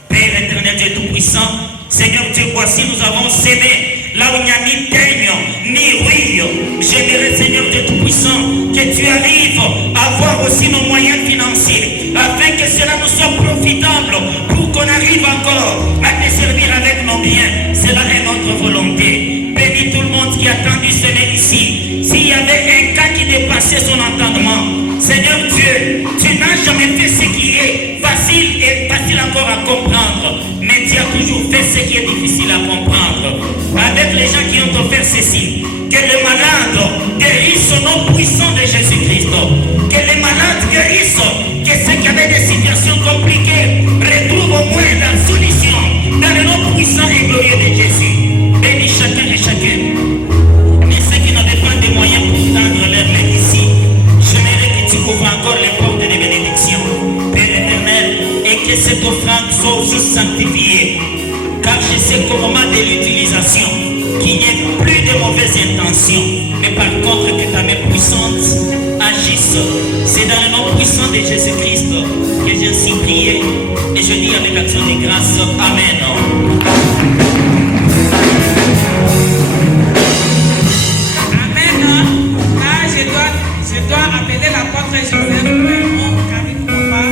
Père éternel Dieu Tout-Puissant, Seigneur Dieu, voici nous avons sémé là où il n'y a ni teigne, ni rouille. J'aimerais, Seigneur Dieu Tout-Puissant, que tu arrives à voir aussi nos moyens financiers, afin que cela nous soit profitable, pour qu'on arrive encore à te servir avec nos biens. Cela est notre volonté. Bénis tout le monde qui a attendu semer ici. S'il y avait un cas qui dépassait son entendement, Seigneur Dieu, tu n'as jamais fait ce qui est facile et facile encore à comprendre, mais tu as toujours fait ce qui est difficile à comprendre. Avec les gens qui ont offert ceci, que les malades guérissent au nom puissant de Jésus-Christ, que les malades guérissent, que ceux qui avaient des situations compliquées retrouvent au moins la solution dans le nom puissant et glorieux de Jésus. Bénis chacun et chacune. Et ceux qui n'avaient pas de moyens pour tendre leur main ici, j'aimerais que tu couvres encore les portes de bénédiction, Père éternel, et que cette offrande soit aussi sanctifiée. Car je sais qu'au moment de l'utilisation, qu'il n'y ait plus de mauvaises intentions, mais par contre que ta main puissante agisse. C'est dans le nom puissant de Jésus-Christ que j'ai ainsi prié, et je dis avec action de grâce, Amen. Amen. Là, je dois appeler l'apôtre Joseph Vraiment, car il ne faut pas.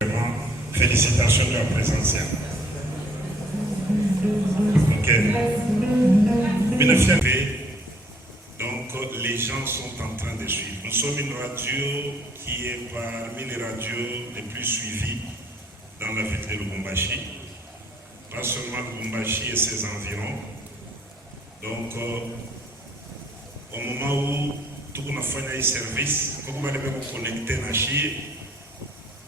Vraiment, félicitations de la présence. Donc les gens sont en train de suivre. Nous sommes une radio qui est parmi les radios les plus suivies dans la ville de Lubumbashi. Pas seulement Lubumbashi et ses environs. Donc au moment où tout le monde a fait un service, comme on va connecter à Chie,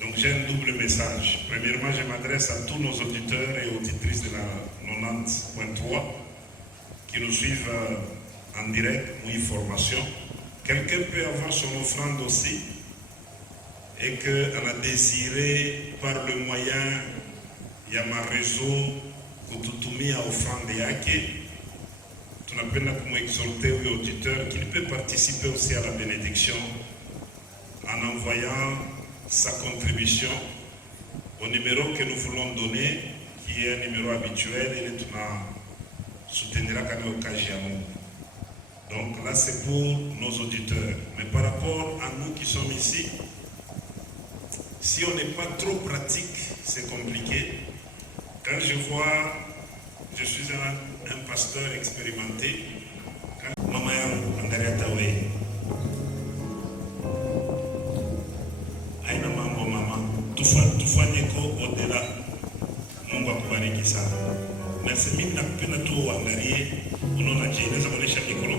Donc j'ai un double message. Premièrement, je m'adresse à tous nos auditeurs et auditrices de la 90.3 qui nous suivent en direct ou information. Quelqu'un peut avoir son offrande aussi et qu'elle a désiré par le moyen, il y a ma réseau, kututumia offrande yake. Tunapenda kumexhorter huyo auditeur qu'il peut participer aussi à la bénédiction en envoyant sa contribution au numéro que nous voulons donner, qui est un numéro habituel, et tu soutiendra quand occasion. Donc là c'est pour nos auditeurs. Mais par rapport à nous qui sommes ici, si on n'est pas trop pratique, c'est compliqué. Quand je vois, je suis un pasteur expérimenté, quand Mama Andrea Tawe, aina mambo mama, tufanyeko au-delà, Mungu akubariki sana. Na sisi napenda tu uangalie, unaona je, inaweza kuonesha mikolo.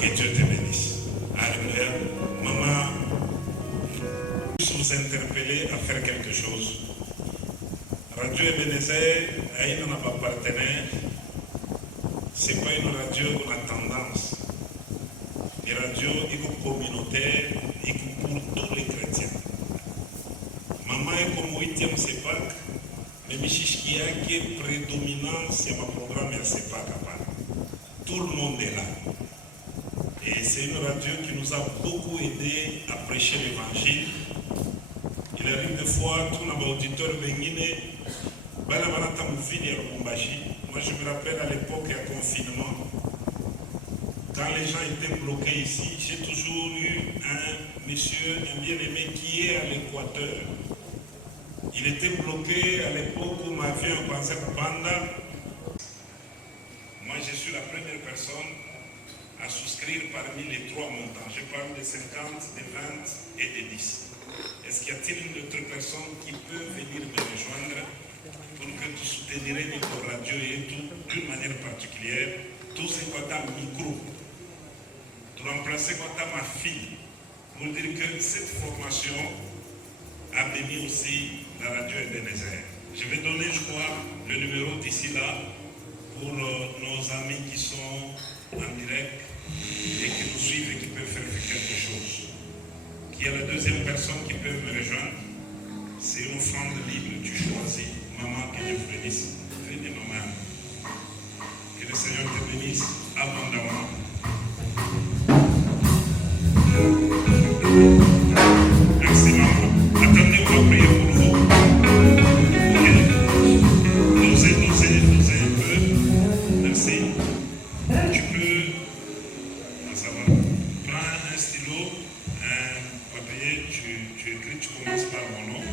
Que Dieu te bénisse. Alléluia. Maman, je vous interpeller à faire quelque chose. Radio Ebenezer, aina na pas partenaire, c'est pas une radio qu'on a tendance. Une radio communautaire et pour tous les chrétiens. Maman est comme 8e CEPAC, mais Michichkia qui est prédominant sur ma programme à CEPAC. Tout le monde est là. Et c'est une radio qui nous a beaucoup aidé à prêcher l'évangile. Il arrive des fois, tout nos auditeurs viennent, moi je me rappelle à l'époque du confinement, quand les gens étaient bloqués ici, j'ai toujours eu un monsieur, un bien-aimé qui est à l'Équateur. Il était bloqué à l'époque où ma vie en pensait Banda. Moi je suis la première personne à souscrire parmi les 3 montants. Je parle de 50, de 20 et de 10. Est-ce qu'il y a-t-il une autre personne qui peut venir me rejoindre pour que tu soutiendrais notre radio et tout d'une manière particulière, tout ce qu'on a micro, de remplacer quoi ma fille, pour dire que cette formation a béni aussi la radio Ebenezer. Je vais donner, je crois, le numéro d'ici là pour nos amis qui sont en direct et qui nous suivent et qui peuvent faire quelque chose. Qui est la deuxième personne qui peut me rejoindre, c'est une offrande libre, tu choisis. Maman, que Dieu te bénisse. Venez, maman. Que le Seigneur te bénisse abondamment. Merci, maman. Attendez, on va prier pour vous. Dosez un peu. Merci. Tu peux. Ça va. Prends un stylo, un papier, tu écris, tu commences par mon nom.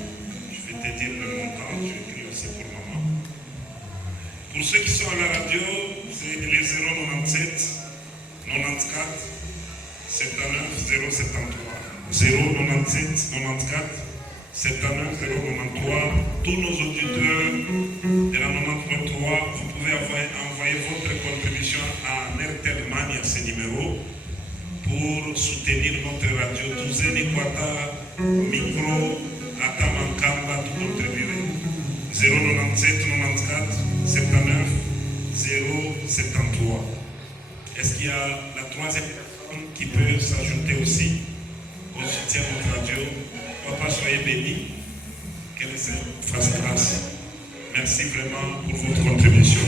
Je vais te dire le montant, tu écris aussi pour maman. Pour ceux qui sont à la radio, c'est les 097 94 79 073. 097 94 79 093. Tous nos auditeurs de la 90.3, vous pouvez envoyer votre contribution à Airtel Money à ce numéro pour soutenir notre radio. Douzaine Equata, micro, Atamankamba, tout contribuer. 097 94 79 073. Est-ce qu'il y a la troisième personne qui peut s'ajouter aussi au soutien de notre radio? Papa, soyez béni. Que le Seigneur fasse grâce. Merci vraiment pour votre contribution.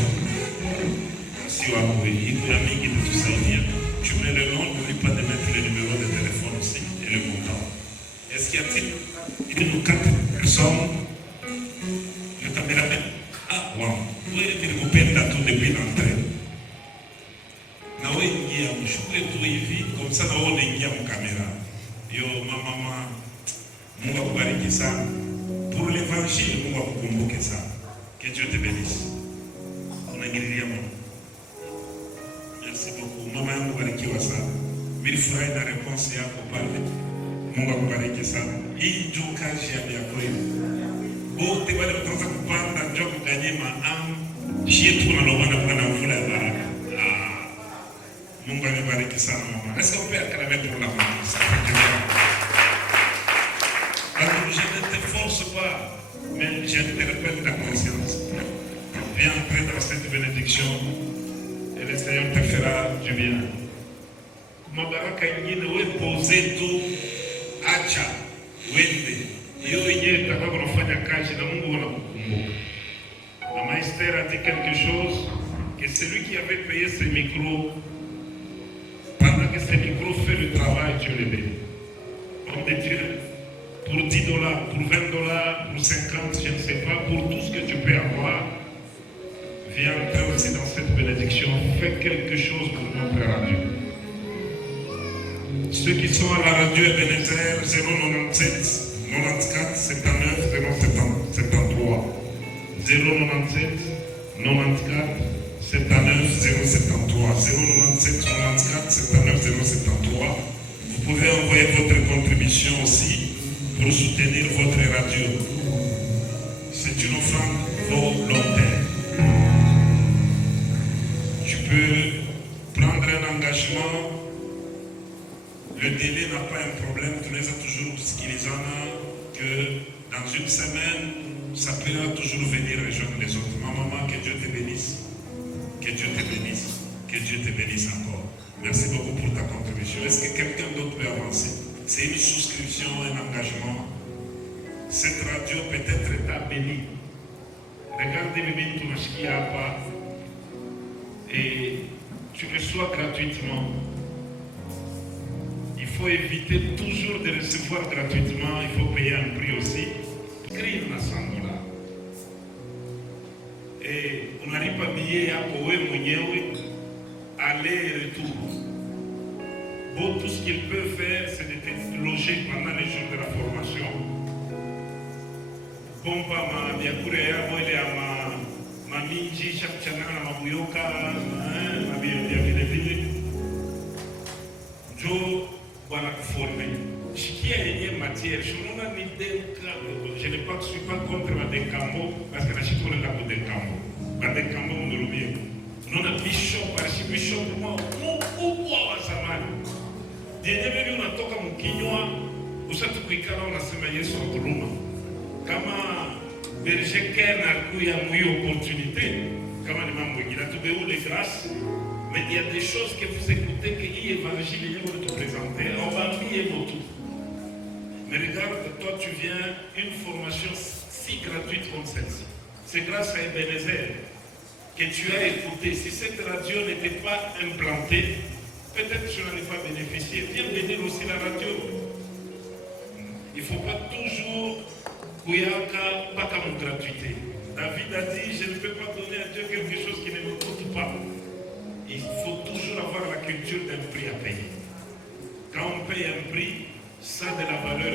Merci Wakoui. Tu mets le nom, n'oublie pas de mettre le numéro de téléphone aussi et le montant. Est-ce qu'il y a-t-il une ou 4 personnes? Je t'en rappelle. Ah, wow. Oui, il faut peindre tout depuis l'entrée. Nawe ingia mshukuru tu hivi comme ça nawe unaingia mkamera. Yo mama Mungu akubariki sana. Pour l'évangile Mungu akukumbuke sana. Que Dieu te bénisse. Unangililia Mungu. Merci beaucoup. Mama yangu barikiwa sana. Nilifurahi na response yako pale. Mungu akubariki sana. Hii ndio kazi ya kweli. Wote wale mtaanza kupanda ndio kuganye maamu. Shie tunalobana kwa na mvula ya baraka. Mungu anibariki sana mama. Est-ce qu'on peut acclamer pour la maman? Ça fait du bien. pas, mais j'interpelle ta conscience. Viens entrer dans cette bénédiction et le Seigneur te fera du bien. Mabaraka ingine we pose tu acha wende. Hiyo yenyewe itakuwa unafanya kazi na Mungu anakukumbuka. Maman Esther a dit quelque chose que celui qui avait payé ce micro, pendant que ce micro fait le travail, Dieu le bénit. Homme de Dieu, pour $10, pour $20, pour 50, je ne sais pas, pour tout ce que tu peux avoir, viens entrer aussi dans cette bénédiction. Fais quelque chose pour notre radio. Ceux qui sont à la radio Ebenezer, 097 94 79 073. 097 94 79 073. 097 94 79 073. Vous pouvez envoyer votre contribution aussi pour soutenir votre radio. C'est une offrande volontaire. Tu peux prendre un engagement. Le délai n'a pas un problème. Tu les as toujours ce qu'ils en ont. Que dans une semaine, ça peut toujours venir rejoindre les autres. Ma maman, que Dieu te bénisse. Que Dieu te bénisse. Que Dieu te bénisse encore. Merci beaucoup pour ta contribution. Est-ce que quelqu'un d'autre peut avancer? C'est une souscription, un engagement. Cette radio peut-être t'a béni. Regardez le Bintou Mashkiapa et tu reçois gratuitement. Il faut éviter toujours de recevoir gratuitement. Il faut payer un prix aussi. Écrire na $100. Et on n'arrive pas billet à Kowe Mounyewe. Aller et retour. Bon, tout ce qu'il peut faire, c'est de te loger pendant les jours de la formation. Bon, pas ma diakurea, moi, il est à ma minji, chaque chana, ma bouyoka, ma bienvenue. Joe, voilà, formé. Qui a une matière, je ne suis pas contre la décambo, parce que la chico n'est pas pour décambo. La décambo, on le bien. Non, a bishop, archibishop, moi, wa zamani. Ndiye mimi unatoka mkinywa, usatukuikana unasema Yesu akuluma. Kama berger Ken akuya mwi opportunité, kama ni mambo mengine, tubeu les grâces, mais il y a des choses que vous écoutez que l'évangile est vous te présenter, on va prier pour tout. Mais regarde, toi tu viens une formation si gratuite comme celle-ci. C'est grâce à Ebenezer que tu as écouté. Si cette radio n'était pas implantée, peut-être tu n'en ai pas bénéficié. Viens bénir aussi la radio. Il ne faut pas toujours Kouyaka, pas comme gratuité. David a dit, je ne peux pas donner à Dieu quelque chose qui ne me coûte pas. Il faut toujours avoir la culture d'un prix à payer. Quand on paye un prix, ça de la valeur,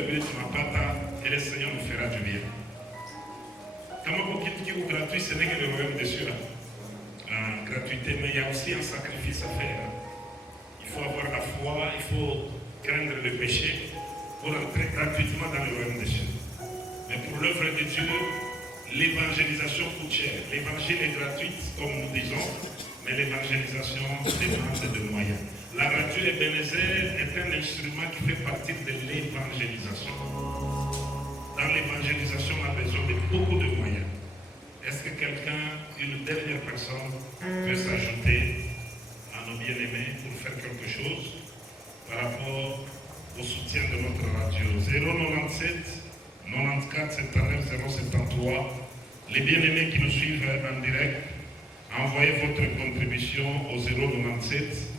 et le Seigneur nous fera du bien. Quand on quitte qui est gratuit, ce n'est que le royaume des cieux. La gratuité, mais il y a aussi un sacrifice à faire. Il faut avoir la foi, il faut craindre le péché pour entrer gratuitement dans le royaume des cieux. Mais pour l'œuvre de Dieu, l'évangélisation coûte cher. L'évangile est gratuite, comme nous disons, mais l'évangélisation demande de moyens. La radio Ebenezer est un instrument qui fait partie de l'évangélisation. Dans l'évangélisation, on a besoin de beaucoup de moyens. Est-ce que quelqu'un, une dernière personne, peut s'ajouter à nos bien-aimés pour faire quelque chose par rapport au soutien de notre radio? 097 94 79 073. Les bien-aimés qui nous suivent en direct, envoyez votre contribution au 097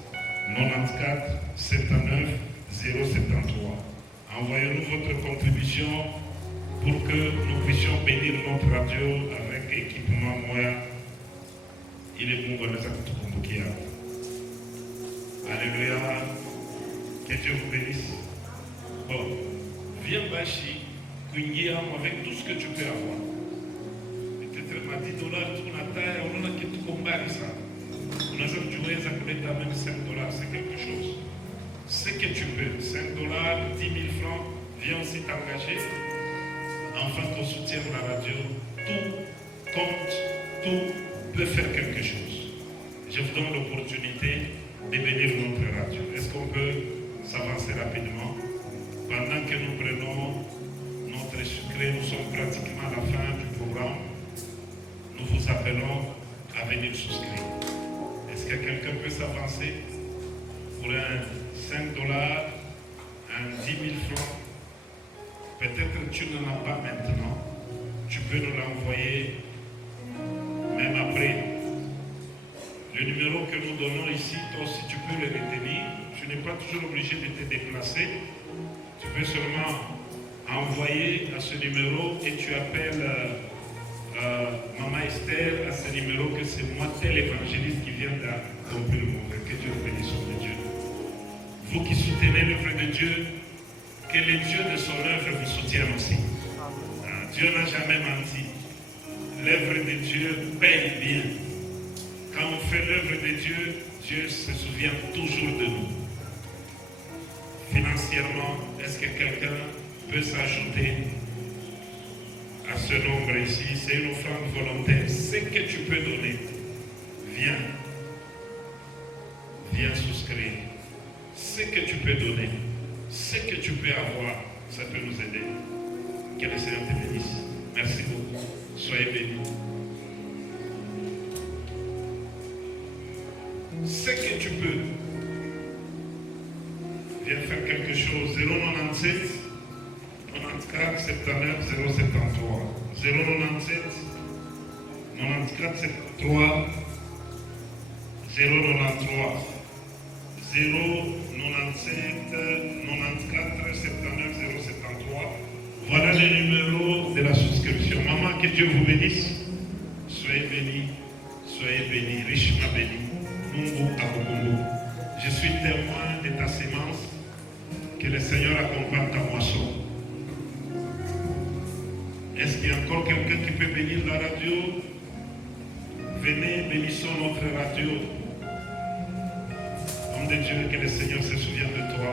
94 79 073. Envoyez-nous votre contribution pour que nous puissions bénir notre radio avec équipement moyen. Il est bon de nous. Alléluia. Que Dieu vous bénisse. Bon, viens Bachi, avec tout ce que tu peux avoir. Peut-être ma $10, tout la taille, on a tout combat ça. On a joué ça peut être même $5, c'est quelque chose. Ce que tu peux, $5, 10 000 francs, viens aussi t'engager. Enfin, ton soutien à la radio, tout compte, tout peut faire quelque chose. Je vous donne l'opportunité de bénir notre radio. Est-ce qu'on peut s'avancer rapidement? Pendant que nous prenons notre sucré, nous sommes pratiquement à la fin du programme. Nous vous appelons à venir souscrire. Est-ce que quelqu'un peut s'avancer pour un 5 $, un 10 000 francs? Peut-être que tu n'en as pas maintenant. Tu peux nous l'envoyer même après. Le numéro que nous donnons ici, toi aussi tu peux le retenir. Tu n'es pas toujours obligé de te déplacer. Tu peux seulement envoyer à ce numéro et tu appelles Maman Esther à ce numéro que c'est moi, tel évangéliste qui vient d'accomplir mon frère. Que Dieu bénisse son Dieu. Vous qui soutenez l'œuvre de Dieu, que le Dieu de son œuvre vous soutienne aussi. Dieu n'a jamais menti. L'œuvre de Dieu paye bien. Quand on fait l'œuvre de Dieu, Dieu se souvient toujours de nous. Financièrement, est-ce que quelqu'un peut s'ajouter à ce nombre ici? C'est une offrande volontaire. Ce que tu peux donner, viens. Viens souscrire. Ce que tu peux donner, ce que tu peux avoir, ça peut nous aider. Que le Seigneur te bénisse. Merci beaucoup. Soyez bénis. Ce que tu peux, viens faire quelque chose. 097 94 79 073. 097 94 73 093. 097 94 79 073. Voilà le numéro de la souscription. Maman, que Dieu vous bénisse. Soyez bénis, richement bénis. Mungu Abukungu. Je suis témoin de ta sémence. Que le Seigneur accompagne ta moisson. Est-ce qu'il y a encore quelqu'un qui peut bénir la radio? Venez, bénissons notre radio. Homme de Dieu, que le Seigneur se souvienne de toi.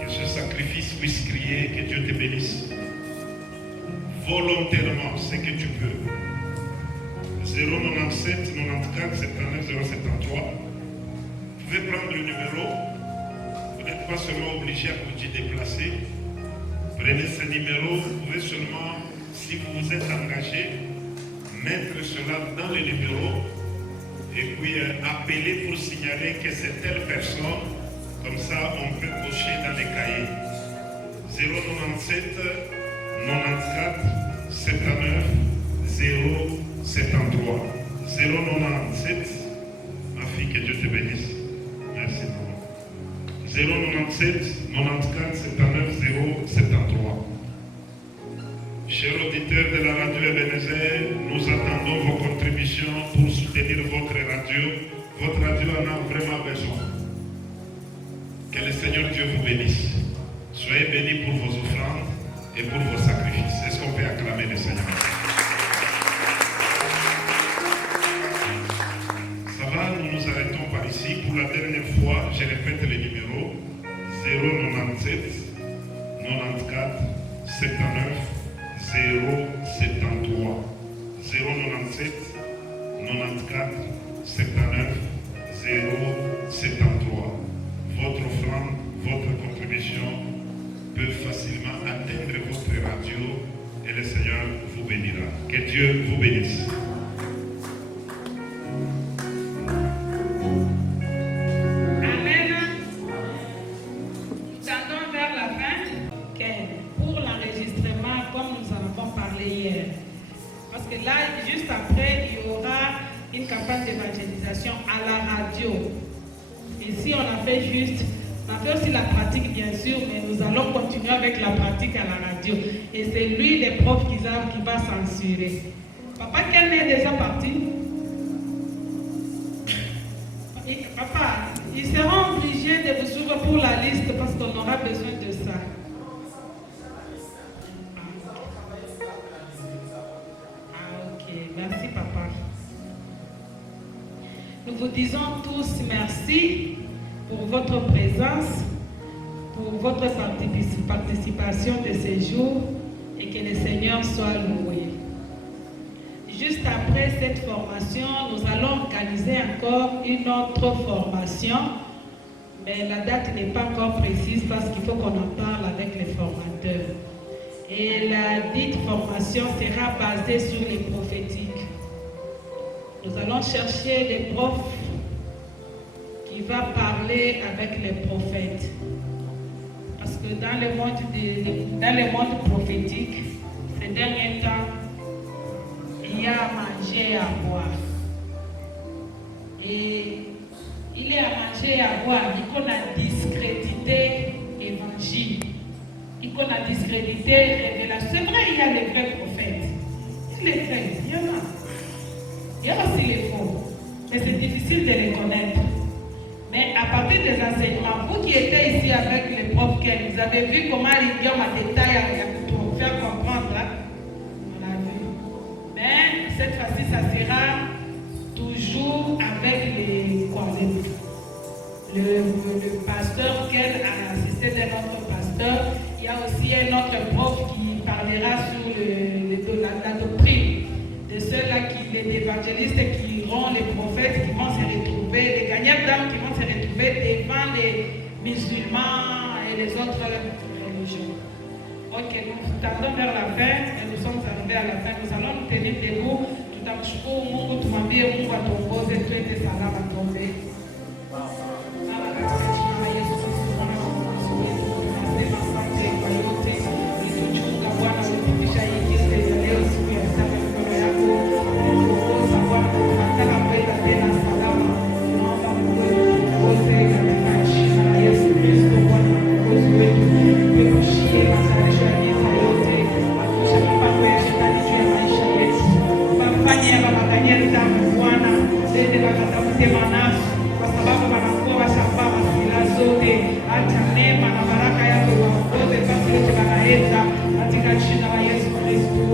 Que ce sacrifice puisse crier, que Dieu te bénisse. Volontairement, ce que tu peux. 097 94 79 073. Vous pouvez prendre le numéro. Vous n'êtes pas seulement obligé à vous y déplacer. Prenez ce numéro. Vous pouvez seulement, si vous vous êtes engagé, mettre cela dans le numéro et puis appeler pour signaler que c'est telle personne. Comme ça, on peut cocher dans les cahiers. 097 94 79 073. 097. Ma fille, que Dieu te bénisse. Merci beaucoup. 097 94 79 073. Chers auditeurs de la radio Ebenezer, nous attendons vos contributions pour soutenir votre radio. Votre radio en a vraiment besoin. Que le Seigneur Dieu vous bénisse. Soyez bénis pour vos offrandes et pour vos sacrifices. Est-ce qu'on peut acclamer le Seigneur? Ça va, nous nous arrêtons par ici. Pour la dernière fois, je répète les numéros. 097 94 79 073. 097 94 79 073. Votre offrande, votre contribution peut facilement atteindre votre radio et le Seigneur vous bénira. Que Dieu vous bénisse. Amen. Nous tendons vers la fin. Pour l'enregistrement, comme nous en avons parlé hier, parce que là, juste après, il y aura une campagne d'évangélisation à la radio. Ici, on a fait aussi la pratique, bien sûr, mais nous allons continuer avec la pratique à la radio. Et c'est lui, le prof qui va censurer. Papa, quel est déjà parti? Papa, ils seront obligés de vous suivre pour la liste parce qu'on aura besoin de ça. Ok, merci papa. Nous vous disons tous merci pour votre présence, pour votre participation de ce jour et que le Seigneur soit loué. Juste après cette formation, nous allons organiser encore une autre formation, mais la date n'est pas encore précise parce qu'il faut qu'on en parle avec les formateurs. Et la dite formation sera basée sur les prophétiques. Nous allons chercher des profs qui vont parler avec les prophètes. Parce que dans le monde prophétique, ces derniers temps, il y a à manger et à boire. Et il est à manger et à boire. Il qu'on a discrédité l'évangile. Il qu'on a discrédité révélation. C'est vrai, il y a les vrais prophètes. Il y a les vrais, il y en a. Il y a aussi les faux. Mais c'est difficile de les connaître. Mais à partir des enseignements, vous qui étiez ici avec les profs, vous avez vu comment il y a un détail pour faire comprendre. On a vu. Mais cette fois-ci, ça sera toujours avec le pasteur Ken a assisté de notre pasteur. Il y a aussi un autre prof qui parlera sur la doctrine de ceux-là les évangélistes qui iront, les prophètes qui vont se retrouver, les gagnants d'âmes qui vont se retrouver devant les musulmans et les autres religions. Ok, nous tardons vers la fin et nous sommes arrivés à la fin. Nous allons nous tenir debout. Tutamshukuru Mungu, tumwambie Mungu atuongoze twende salama, tuombe. Baba, katika jina la Yesu Kristo Bwana Mwokozi wetu, tunasema asante kwa yote ulituchunga Bwana, ulifikisha hii kile ya leo, siku ya saba, mikono yako ulituongoza Bwana, tunataka kwenda tena salama. Tunaomba Mungu wetu tuongoze katika jina la Yesu Kristo Bwana Mwokozi wetu, tuepushie matayarisho ya giza yote, epusha mipango ya shetani juu ya maisha yetu. Fanye babakanyeri tangu Bwana zende wakatafute manafsi, kwa sababu wanakuwa washambaa masila zote, hata neema na baraka yako waongoze basi yote wanaweza katika jina la Yesu Kristo.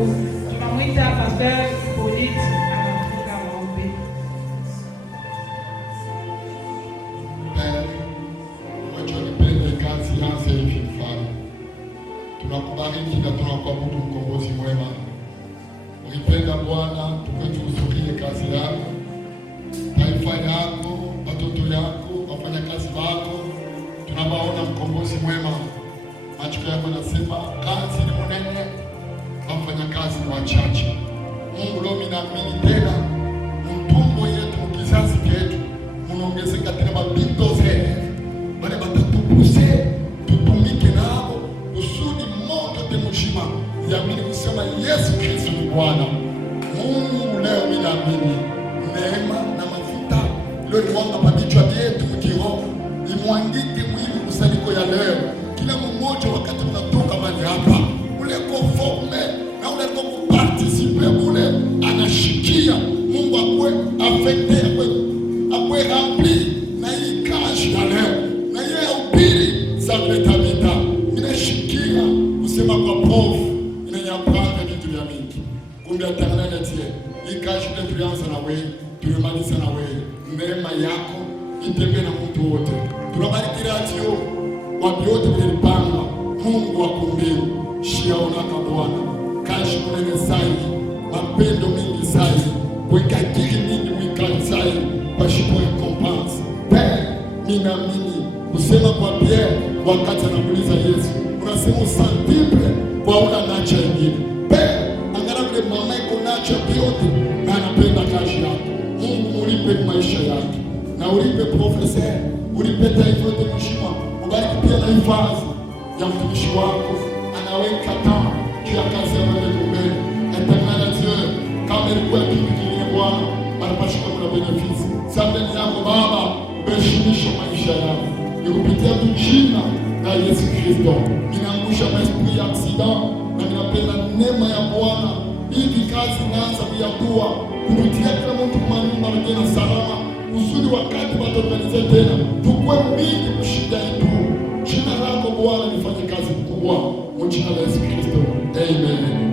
Tunamwita Pastor Politi anafunga maombi. Nipende kazi yanze hivi mfano. Tunakubariki na tunakuabudu mkombozi mwema. Ukipenda Bwana, tukuhudhurie kazi yako, taifa yako, watoto yako, wafanyakazi wako. Tunabaona mkombozi mwema. Macho yako nasema kazi ni munene, wafanyakazi ni wachache. Mungu leo minaamini tena mtumbo yetu kizazi chetu munaongezeka tena mabito zene. Wale batatupuse tutumike nao usudi moto temushima yamini kusema Yesu Kristo ni Bwana. Mungu leo minaamini neema na mafuta leo mwanga pabichwa vyetu mkiroho imwangike mwili kusanyiko ya leo. Kila mmoja wakati tunatoka mali hapa ule konforme na ule kuparticipe ule anashikia Mungu akwe affecte akwe rempli na hii kazi ya leo na yeye ubiri za vitamita inashikia kusema kwa prof inanyapanga vitu vya mingi kumbe atangaza tie hii kazi ndio tulianza na wewe tulimaliza na wewe. Neema yako itembee na mtu wote. Tunabariki radio wapi wote vilipanga Mungu akumbie shiaonaka Bwana kazi kunene zaidi mapendo mingi zaidi weka kiki mingi wika zaidi pashipo recompense ninaamini kusema kwa Pierre wakati anamuuliza Yesu unasema usantible kwa una nacha ingine angara vile mama iko nacha yote na anapenda kazi yako. Mungu ulipe maisha yake na ulipe profesa ulipe taifa yote mshima. Ubariki pia na hifadhi ya mtumishi wako anaweka taa juu ya kazi ya Mungu mbele atangaza Dieu kama ilikuwa kitu kingine Bwana anapashika kuna benefits sabeni yako Baba ubeshimisha maisha yako nikupitia jina la Yesu Kristo. Ninaangusha maesprit ya accident na ninapenda neema ya Bwana hivi kazi naanza kuyadua kupitia kila mtu manyumba na salama uzuri wakati wataorganize tena tukue mingi kushinda itu. Jina lako Bwana lifanye kazi kubwa. Mjina la Yesu Kristo. Amen.